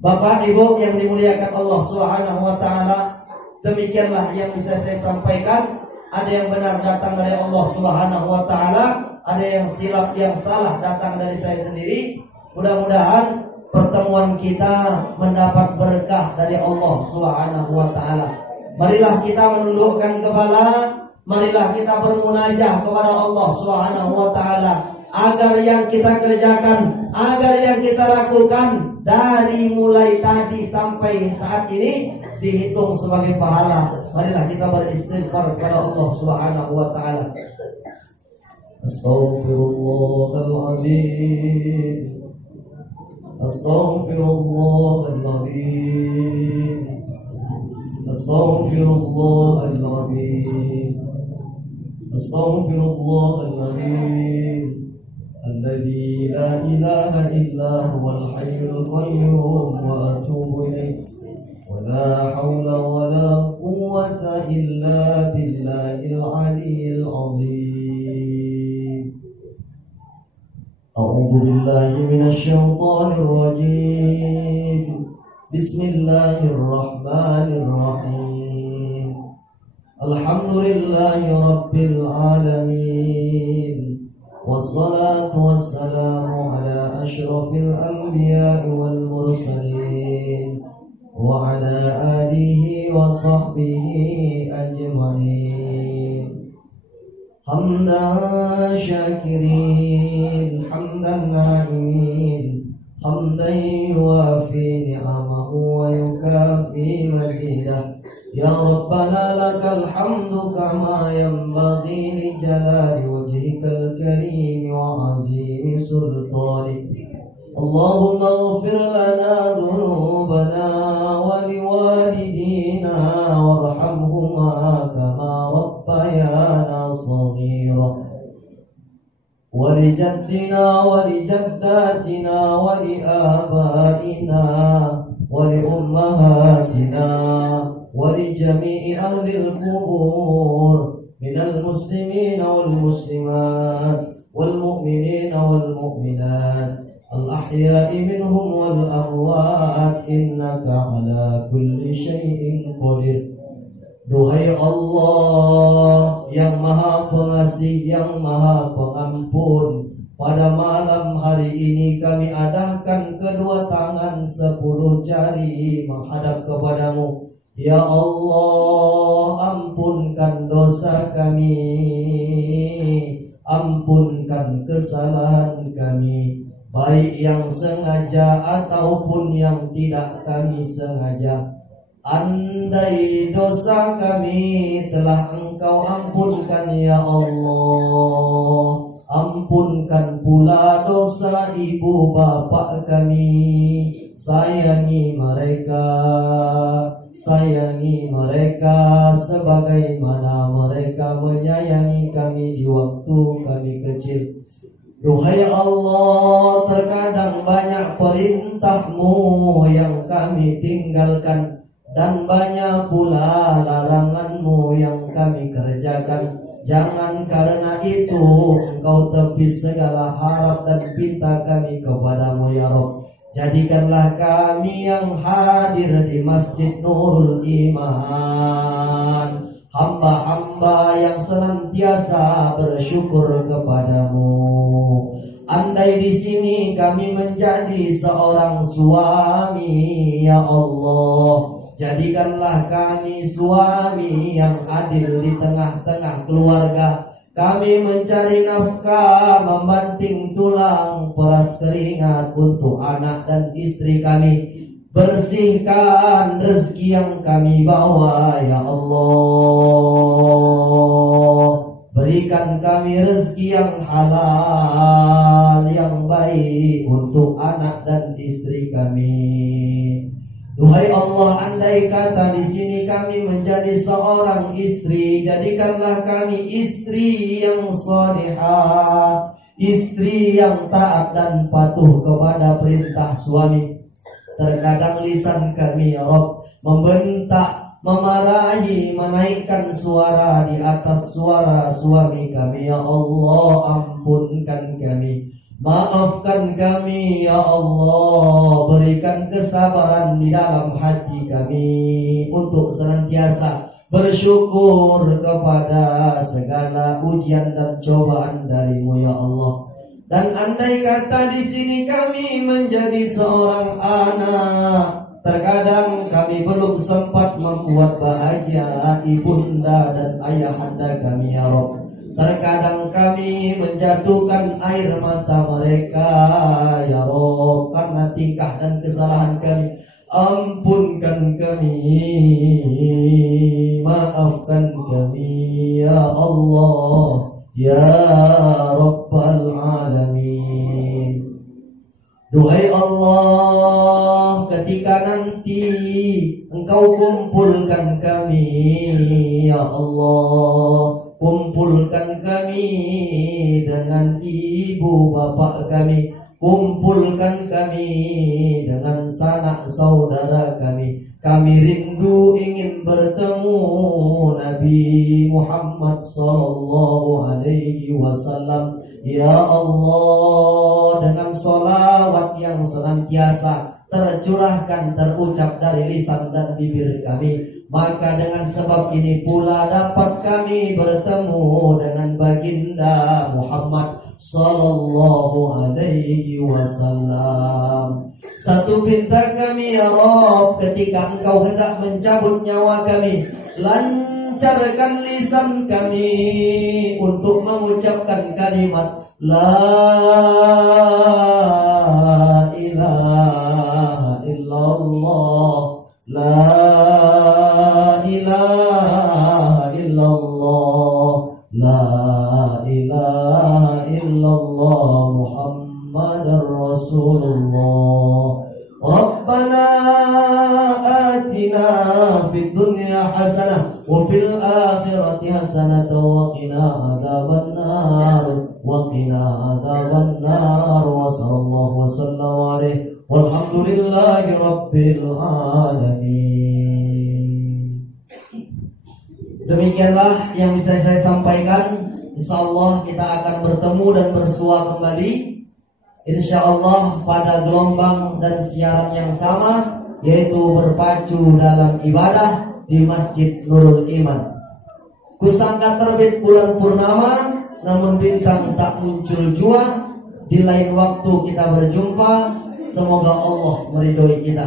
Bapak Ibu yang dimuliakan Allah Subhanahu wa taala, demikianlah yang bisa saya sampaikan. Ada yang benar datang dari Allah Subhanahu wa taala, ada yang silap yang salah datang dari saya sendiri. Mudah-mudahan pertemuan kita mendapat berkah dari Allah Subhanahu wa taala. Marilah kita menundukkan kepala, marilah kita bermunajah kepada Allah Subhanahu wa taala agar yang kita kerjakan, agar yang kita lakukan dari mulai tadi sampai saat ini dihitung sebagai pahala. Marilah kita beristighfar kepada Allah Subhanahu wa taala. Astaghfirullahaladzim, astaghfirullahaladzim, astaghfirullahaladzim, astaghfirullahaladzim. الذي لا إله إلا هو الحي القيوم وأتوب إليه ولا حول ولا قوة إلا بالله العلي العظيم. أعوذ بالله من الشيطان الرجيم. بسم الله الرحمن الرحيم. الحمد لله رب العالمين، والصلاة والسلام على أشرف الأنبياء والمرسلين وعلى آله وصحبه أجمعين. حمدا شاكرين، حمدا نائمين، حمدا يوافي نعمه ويكافي مزيده. يا ربنا لك الحمد كما ينبغي لجلال وجهك الكريم وعظيم سلطانك. اللهم اغفر لنا ذنوبنا ولوالدينا وارحمهما كما ربيانا صغيرا، ولجدنا ولجداتنا ولآبائنا ولأمهاتنا ولجميع أهل القبور من المسلمين والمسلمات والمؤمنين والمؤمنات الأحياء منهم والأموات إنك على كل شيء قدير. Duhai Allah yang maha pengasih, yang maha pengampun, pada malam hari ini kami adahkan kedua tangan 10 jari menghadap kepadamu. Ya Allah, ampunkan dosa kami, ampunkan kesalahan kami, baik yang sengaja ataupun yang tidak kami sengaja. Andai dosa kami telah Engkau ampunkan ya Allah, ampunkan pula dosa ibu bapak kami. Sayangi mereka sebagaimana mereka menyayangi kami di waktu kami kecil. Duhai Allah, terkadang banyak perintah-Mu yang kami tinggalkan, dan banyak pula larangan-Mu yang kami kerjakan. Jangan karena itu Engkau tepis segala harap dan pinta kami kepada-Mu ya Rabb. Jadikanlah kami yang hadir di Masjid Nurul Iman, hamba-hamba yang senantiasa bersyukur kepadamu. Andai di sini kami menjadi seorang suami, ya Allah, jadikanlah kami suami yang adil di tengah-tengah keluarga. Kami mencari nafkah, membanting tulang, peras keringat untuk anak dan istri kami. Bersihkan rezeki yang kami bawa, ya Allah. Berikan kami rezeki yang halal, yang baik untuk anak dan istri kami. Duhai Allah, andai kata di sini kami menjadi seorang istri, jadikanlah kami istri yang salihah, istri yang taat dan patuh kepada perintah suami. Terkadang lisan kami ya Rabb membentak, memarahi, menaikkan suara di atas suara suami kami. Ya Allah, ampunkan kami, maafkan kami ya Allah. Berikan kesabaran di dalam hati kami untuk senantiasa bersyukur kepada segala ujian dan cobaan dari-Mu ya Allah. Dan andai kata di sini kami menjadi seorang anak, terkadang kami belum sempat membuat bahagia ibunda dan ayahanda kami ya Rabb. Terkadang kami menjatuhkan air mata mereka ya Rabb karena tingkah dan kesalahan kami. Ampunkan kami, maafkan kami ya Allah, ya Rabbal Alamin. Duhai Allah, ketika nanti Engkau kumpulkan kami ya Allah, kumpulkan kami dengan ibu bapak kami, kumpulkan kami dengan sanak saudara kami. Kami rindu ingin bertemu Nabi Muhammad sallallahu alaihi wasallam. Ya Allah, dengan salawat yang senantiasa tercurahkan, terucap dari lisan dan bibir kami, maka dengan sebab ini pula dapat kami bertemu dengan baginda Muhammad sallallahu alaihi wasallam. Satu pinta kami ya Rabb, ketika Engkau hendak mencabut nyawa kami, lancarkan lisan kami untuk mengucapkan kalimat La ilaha illallah, La ilaha illallah, La ilaha illallah Muhammadar Rasulullah. Rabbana atina fid dunya hasanah wa fil akhirati hasanah wa qina adzabannar, wa qina adzabannar. Wa sallallahu wa sallam alaihi walhamdulillahi rabbil alamin. Demikianlah yang bisa saya sampaikan. Insyaallah kita akan bertemu dan bersua kembali, insyaallah pada gelombang dan siaran yang sama, yaitu berpacu dalam ibadah di Masjid Nurul Iman. Kusangka terbit bulan purnama, namun bintang tak muncul jua. Di lain waktu kita berjumpa. Semoga Allah meridhoi kita.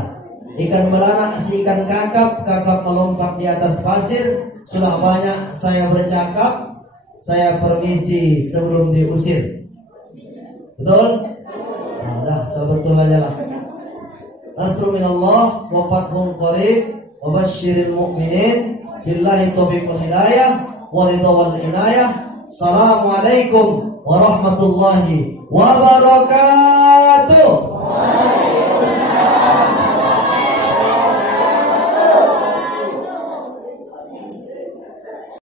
Ikan melana si ikan kakap, kakap melompat di atas pasir. Sudah banyak saya bercakap, saya permisi sebelum diusir. Betul? Nah, dah, sebetul aja lah. Nasrul minallah wa fathun qarib wa basyiril mu'minin billahi taufiq wal hidayah wa ridha wal inayah. Assalamualaikum warahmatullahi wabarakatuh.